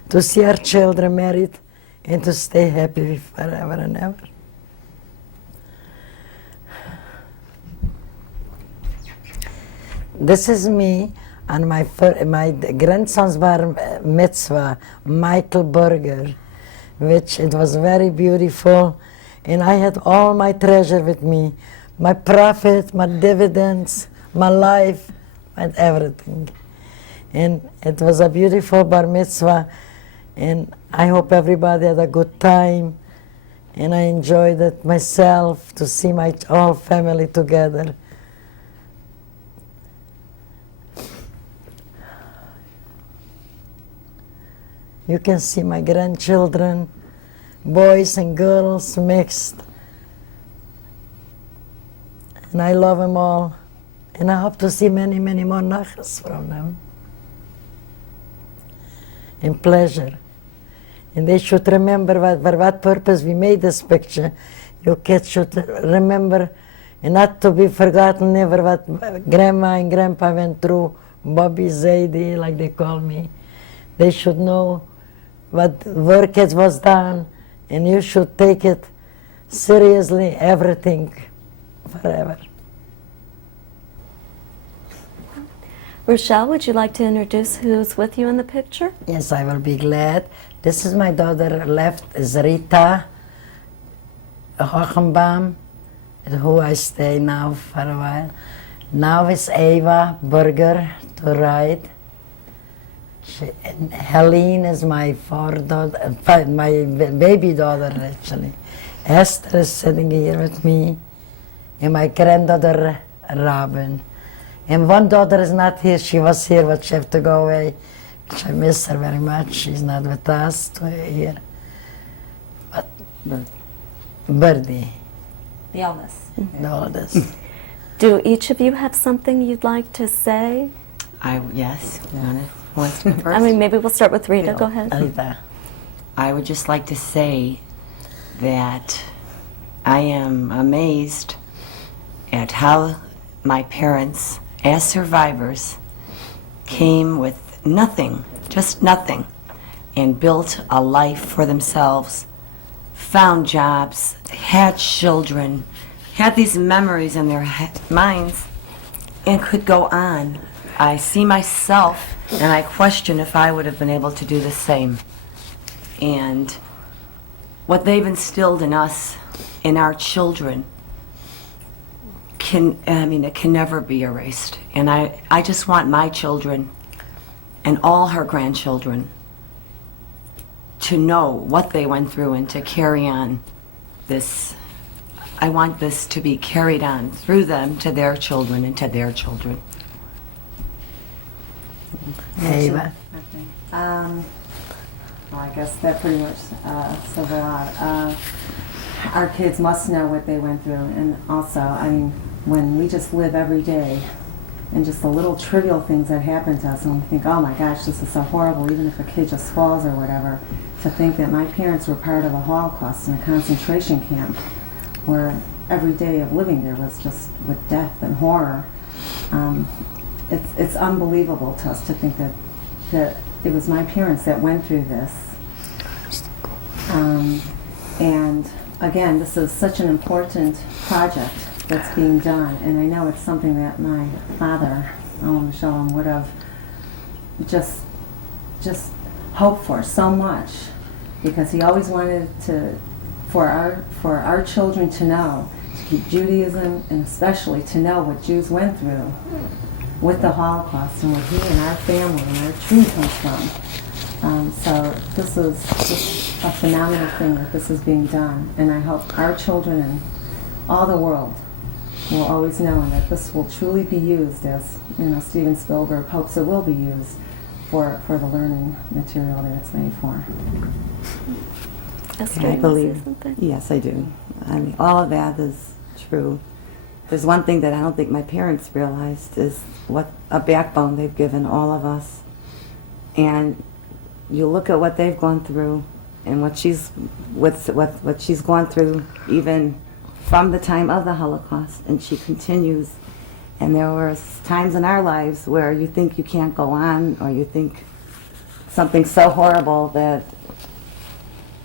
to see our children married and to stay happy forever and ever. This is me and my grandson's bar mitzvah, Michael Berger, which it was very beautiful, and I had all my treasure with me, my profit, my dividends, my life, and everything. And it was a beautiful bar mitzvah, and I hope everybody had a good time, and I enjoyed it myself to see my whole family together. You can see my grandchildren, boys and girls mixed. And I love them all. And I hope to see many, many more nachas from them. In pleasure. And they should remember for what purpose we made this picture. You kids should remember and not to be forgotten never what Grandma and Grandpa went through, Bobby, Zadie, like they call me. They should know what work it was done, and you should take it seriously, everything, forever. Rochelle, would you like to introduce who's with you in the picture? Yes, I will be glad. This is my daughter left, is Rita Hochenbaum, who I stay now for a while. Now is Eva Berger to right. Helene is my my baby daughter actually. Esther is sitting here with me, and my granddaughter Robin. And one daughter is not here. She was here, but she had to go away. I miss her very much. She's not with us here. But Birdie, The eldest. the oldest. Do each of you have something you'd like to say? Yes. Wants to go first? I mean, maybe we'll start with Rita. Go ahead. Rita. I would just like to say that I am amazed at how my parents, as survivors, came with nothing, just nothing, and built a life for themselves, found jobs, had children, had these memories in their minds, and could go on. I see myself and I question if I would have been able to do the same. And what they've instilled in us, in our children, it can never be erased. And I just want my children and all her grandchildren to know what they went through and to carry on this. I want this to be carried on through them to their children and to their children. Eva. Okay. Well, I guess that pretty much says a lot. Our kids must know what they went through, and also, I mean, when we just live every day and just the little trivial things that happen to us, and we think, oh my gosh, this is so horrible, even if a kid just falls or whatever, to think that my parents were part of a Holocaust in a concentration camp where every day of living there was just with death and horror. It's unbelievable to us to think that it was my parents that went through this. And again, this is such an important project that's being done, and I know it's something that my father, Shalom, would have just hoped for so much, because he always wanted for our children to know, to keep Judaism, and especially to know what Jews went through with the Holocaust and where he and our family and our tree comes from. So this is just a phenomenal thing that this is being done, and I hope our children and all the world will always know that this will truly be used, as Steven Spielberg hopes it will be used for the learning material that it's made for. Esther, I you wanna say believe, something? yes, I do. I mean, all of that is true. There's one thing that I don't think my parents realized is what a backbone they've given all of us. And you look at what they've gone through and what she's gone through even from the time of the Holocaust, and she continues. And there were times in our lives where you think you can't go on, or you think something so horrible that,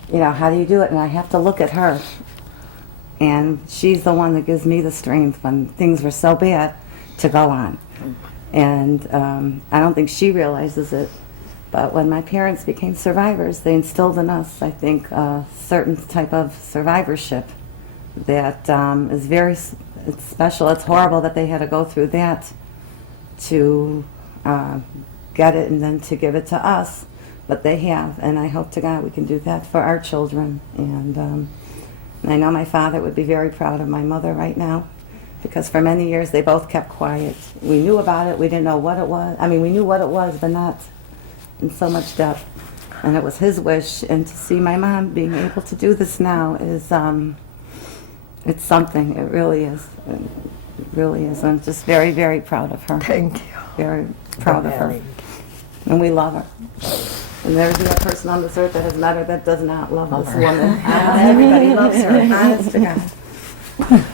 you know, how do you do it? And I have to look at her. And she's the one that gives me the strength when things were so bad to go on. And I don't think she realizes it, but when my parents became survivors, they instilled in us, I think, a certain type of survivorship that is very it's special. It's horrible that they had to go through that to get it and then to give it to us, but they have, and I hope to God we can do that for our children. And I know my father would be very proud of my mother right now, because for many years they both kept quiet. We knew about it, we didn't know what it was. I mean, we knew what it was, but not in so much depth. And it was his wish, and to see my mom being able to do this now is, it's something. It really is. It really is. I'm just very, very proud of her. Thank you. Very proud of her. And we love her. And there's no person on this earth that has met her that does not love this woman. Everybody loves her, honest to God.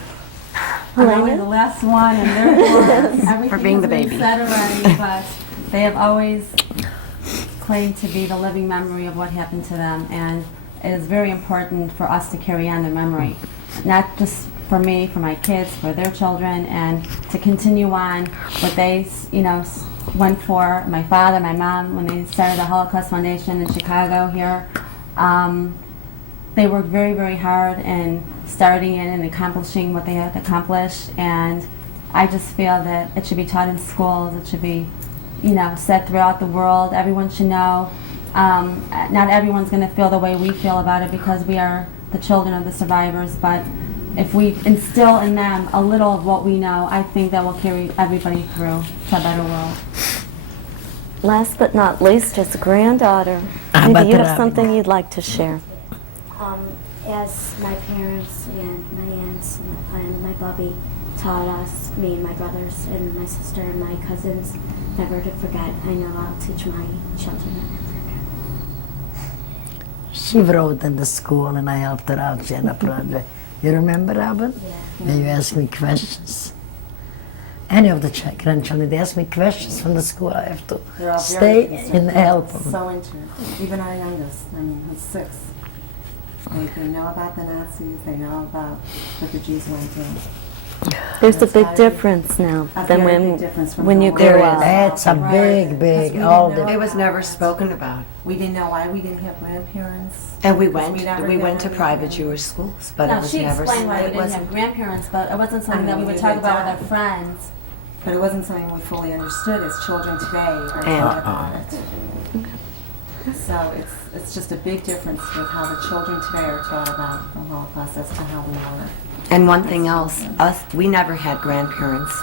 I'm only the last one, and therefore everything For being has the been baby. said already, but they have always claimed to be the living memory of what happened to them, and it is very important for us to carry on their memory, not just for me, for my kids, for their children, and to continue on what they, you know, went for. My father, my mom, when they started the Holocaust Foundation in Chicago here, they worked very, very hard in starting it and accomplishing what they had accomplished. And I just feel that it should be taught in schools. It should be, you know, said throughout the world. Everyone should know. Not everyone's going to feel the way we feel about it because we are the children of the survivors. But if we instill in them a little of what we know, I think that will carry everybody through to a better world. Last but not least, as a granddaughter, maybe you have something you'd like to share. As my parents and my aunts and my bubby taught us, me and my brothers and my sister and my cousins, never to forget, I know I'll teach my children never to forget. She wrote in the school and I helped her out in a project. You remember, Robin? Yeah. When you asked me questions. Any of the grandchildren, they ask me questions from the school. I have to They're all very stay concerned. and help them. So into it. Even our youngest, I mean, who's 6. They know about the Nazis, they know about what the Jews went through. There's a That's big how difference now A than very big when difference from when you how grew it up. was. That's a Right. big, Because we all didn't know the... It was never spoken about. We didn't know why we didn't have grandparents. And we Because went never we had went to any private grandparents. Jewish schools, but No, it was she never explained why we it didn't wasn't- have grandparents, but it wasn't something I that we mean, would we talk did about that. with our friends. But it wasn't something we fully understood as children today are And- taught about it. So it's just a big difference with how the children today are taught about the Holocaust as to how we were. And one thing else, we never had grandparents,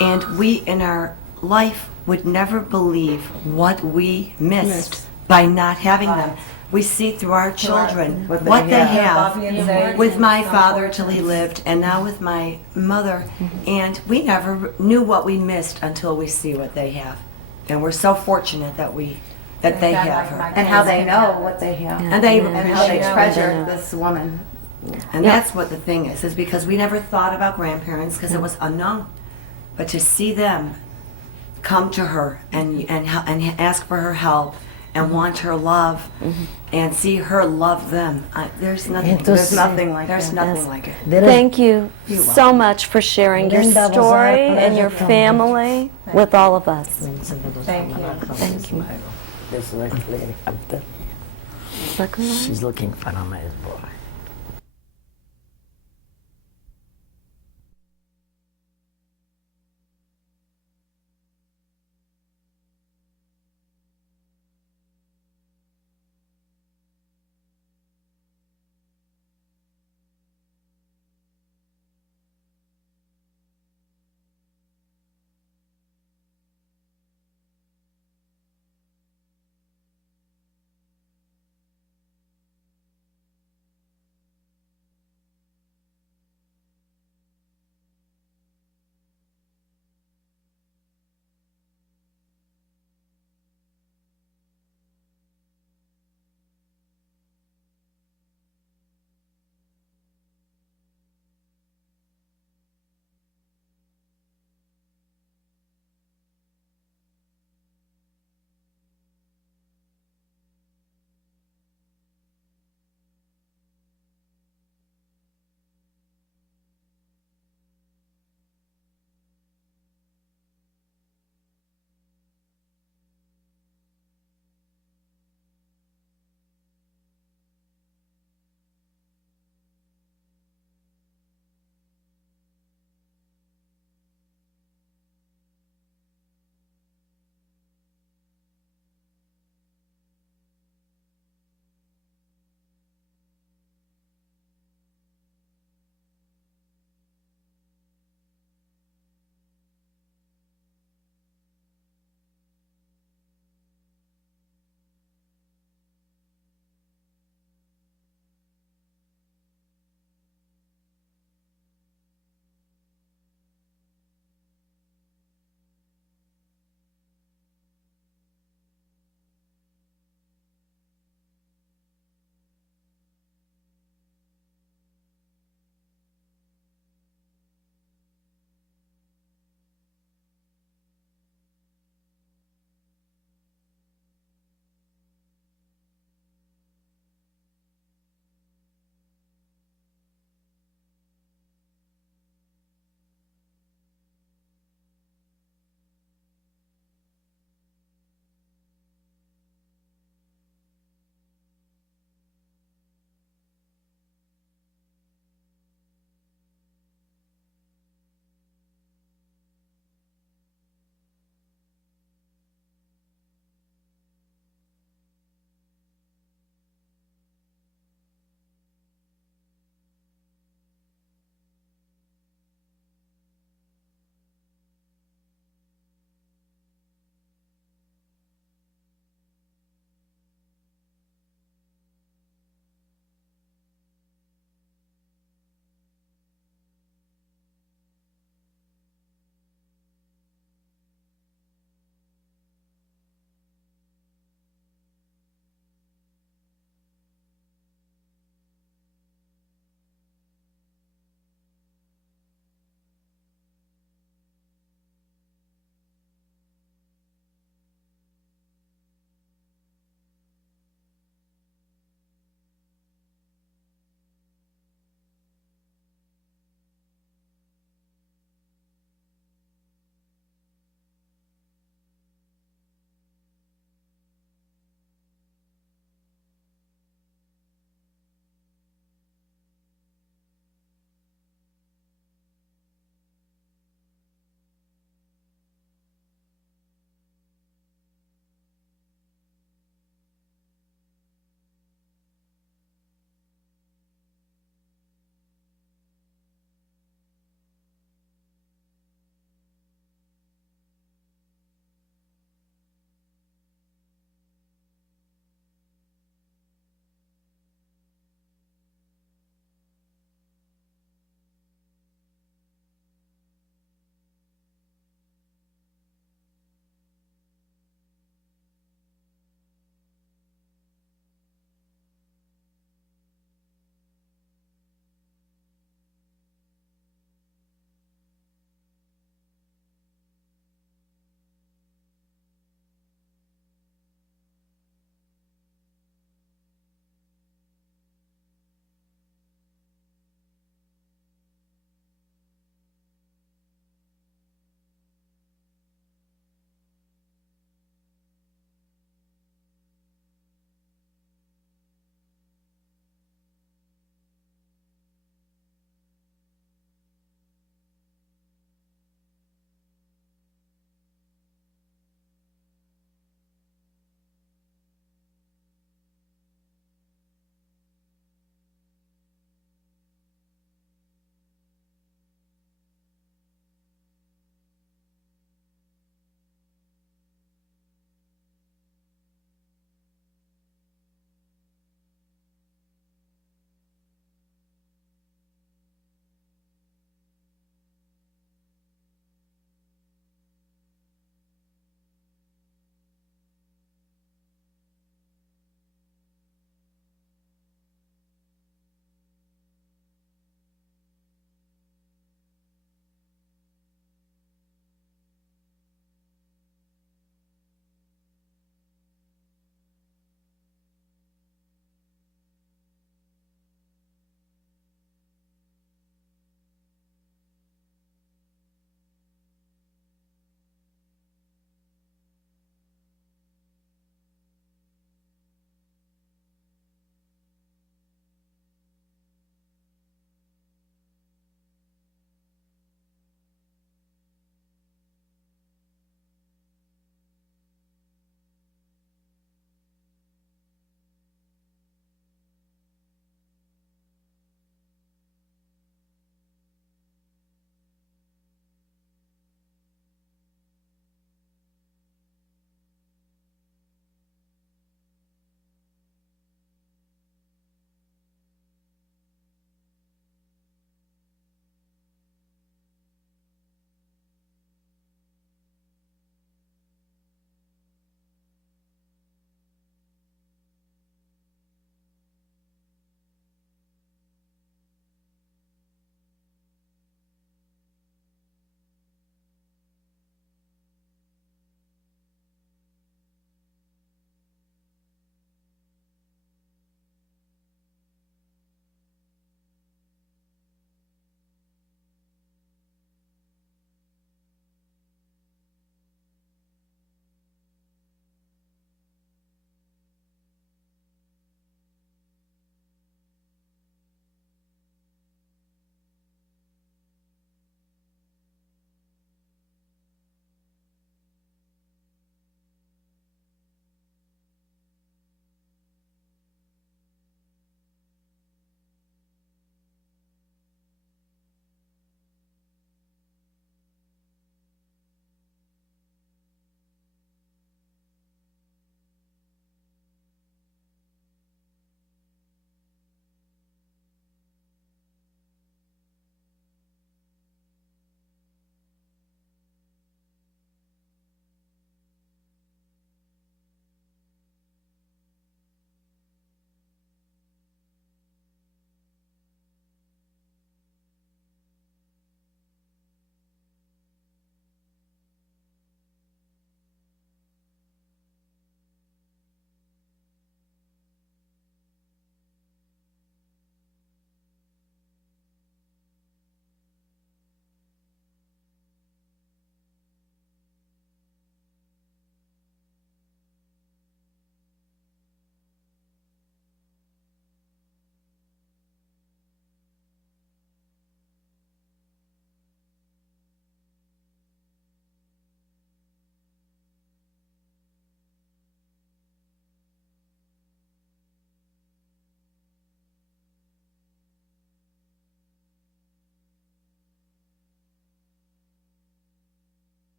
and we in our life would never believe what we missed by not having them. We see through our children What what they they have. Bobby and have. Zay, With my so father important. till he lived, and now with my mother, and we never knew what we missed until we see what they have. And we're so fortunate that they fact, have like her. my And how they kids know have what they have. And they Yeah. And how they appreciate treasure this woman. And that's what the thing is because we never thought about grandparents because it was unknown. But to see them come to her and ask for her help and want her love and see her love them, there's nothing. And to There's see- nothing like There's that. nothing like it. There is- Thank you so much for sharing your Linda, was our story and pleasure your to meet family with all of us. Thank you. Thank you. This is a lady up there. Second one? She's looking for a nice boy.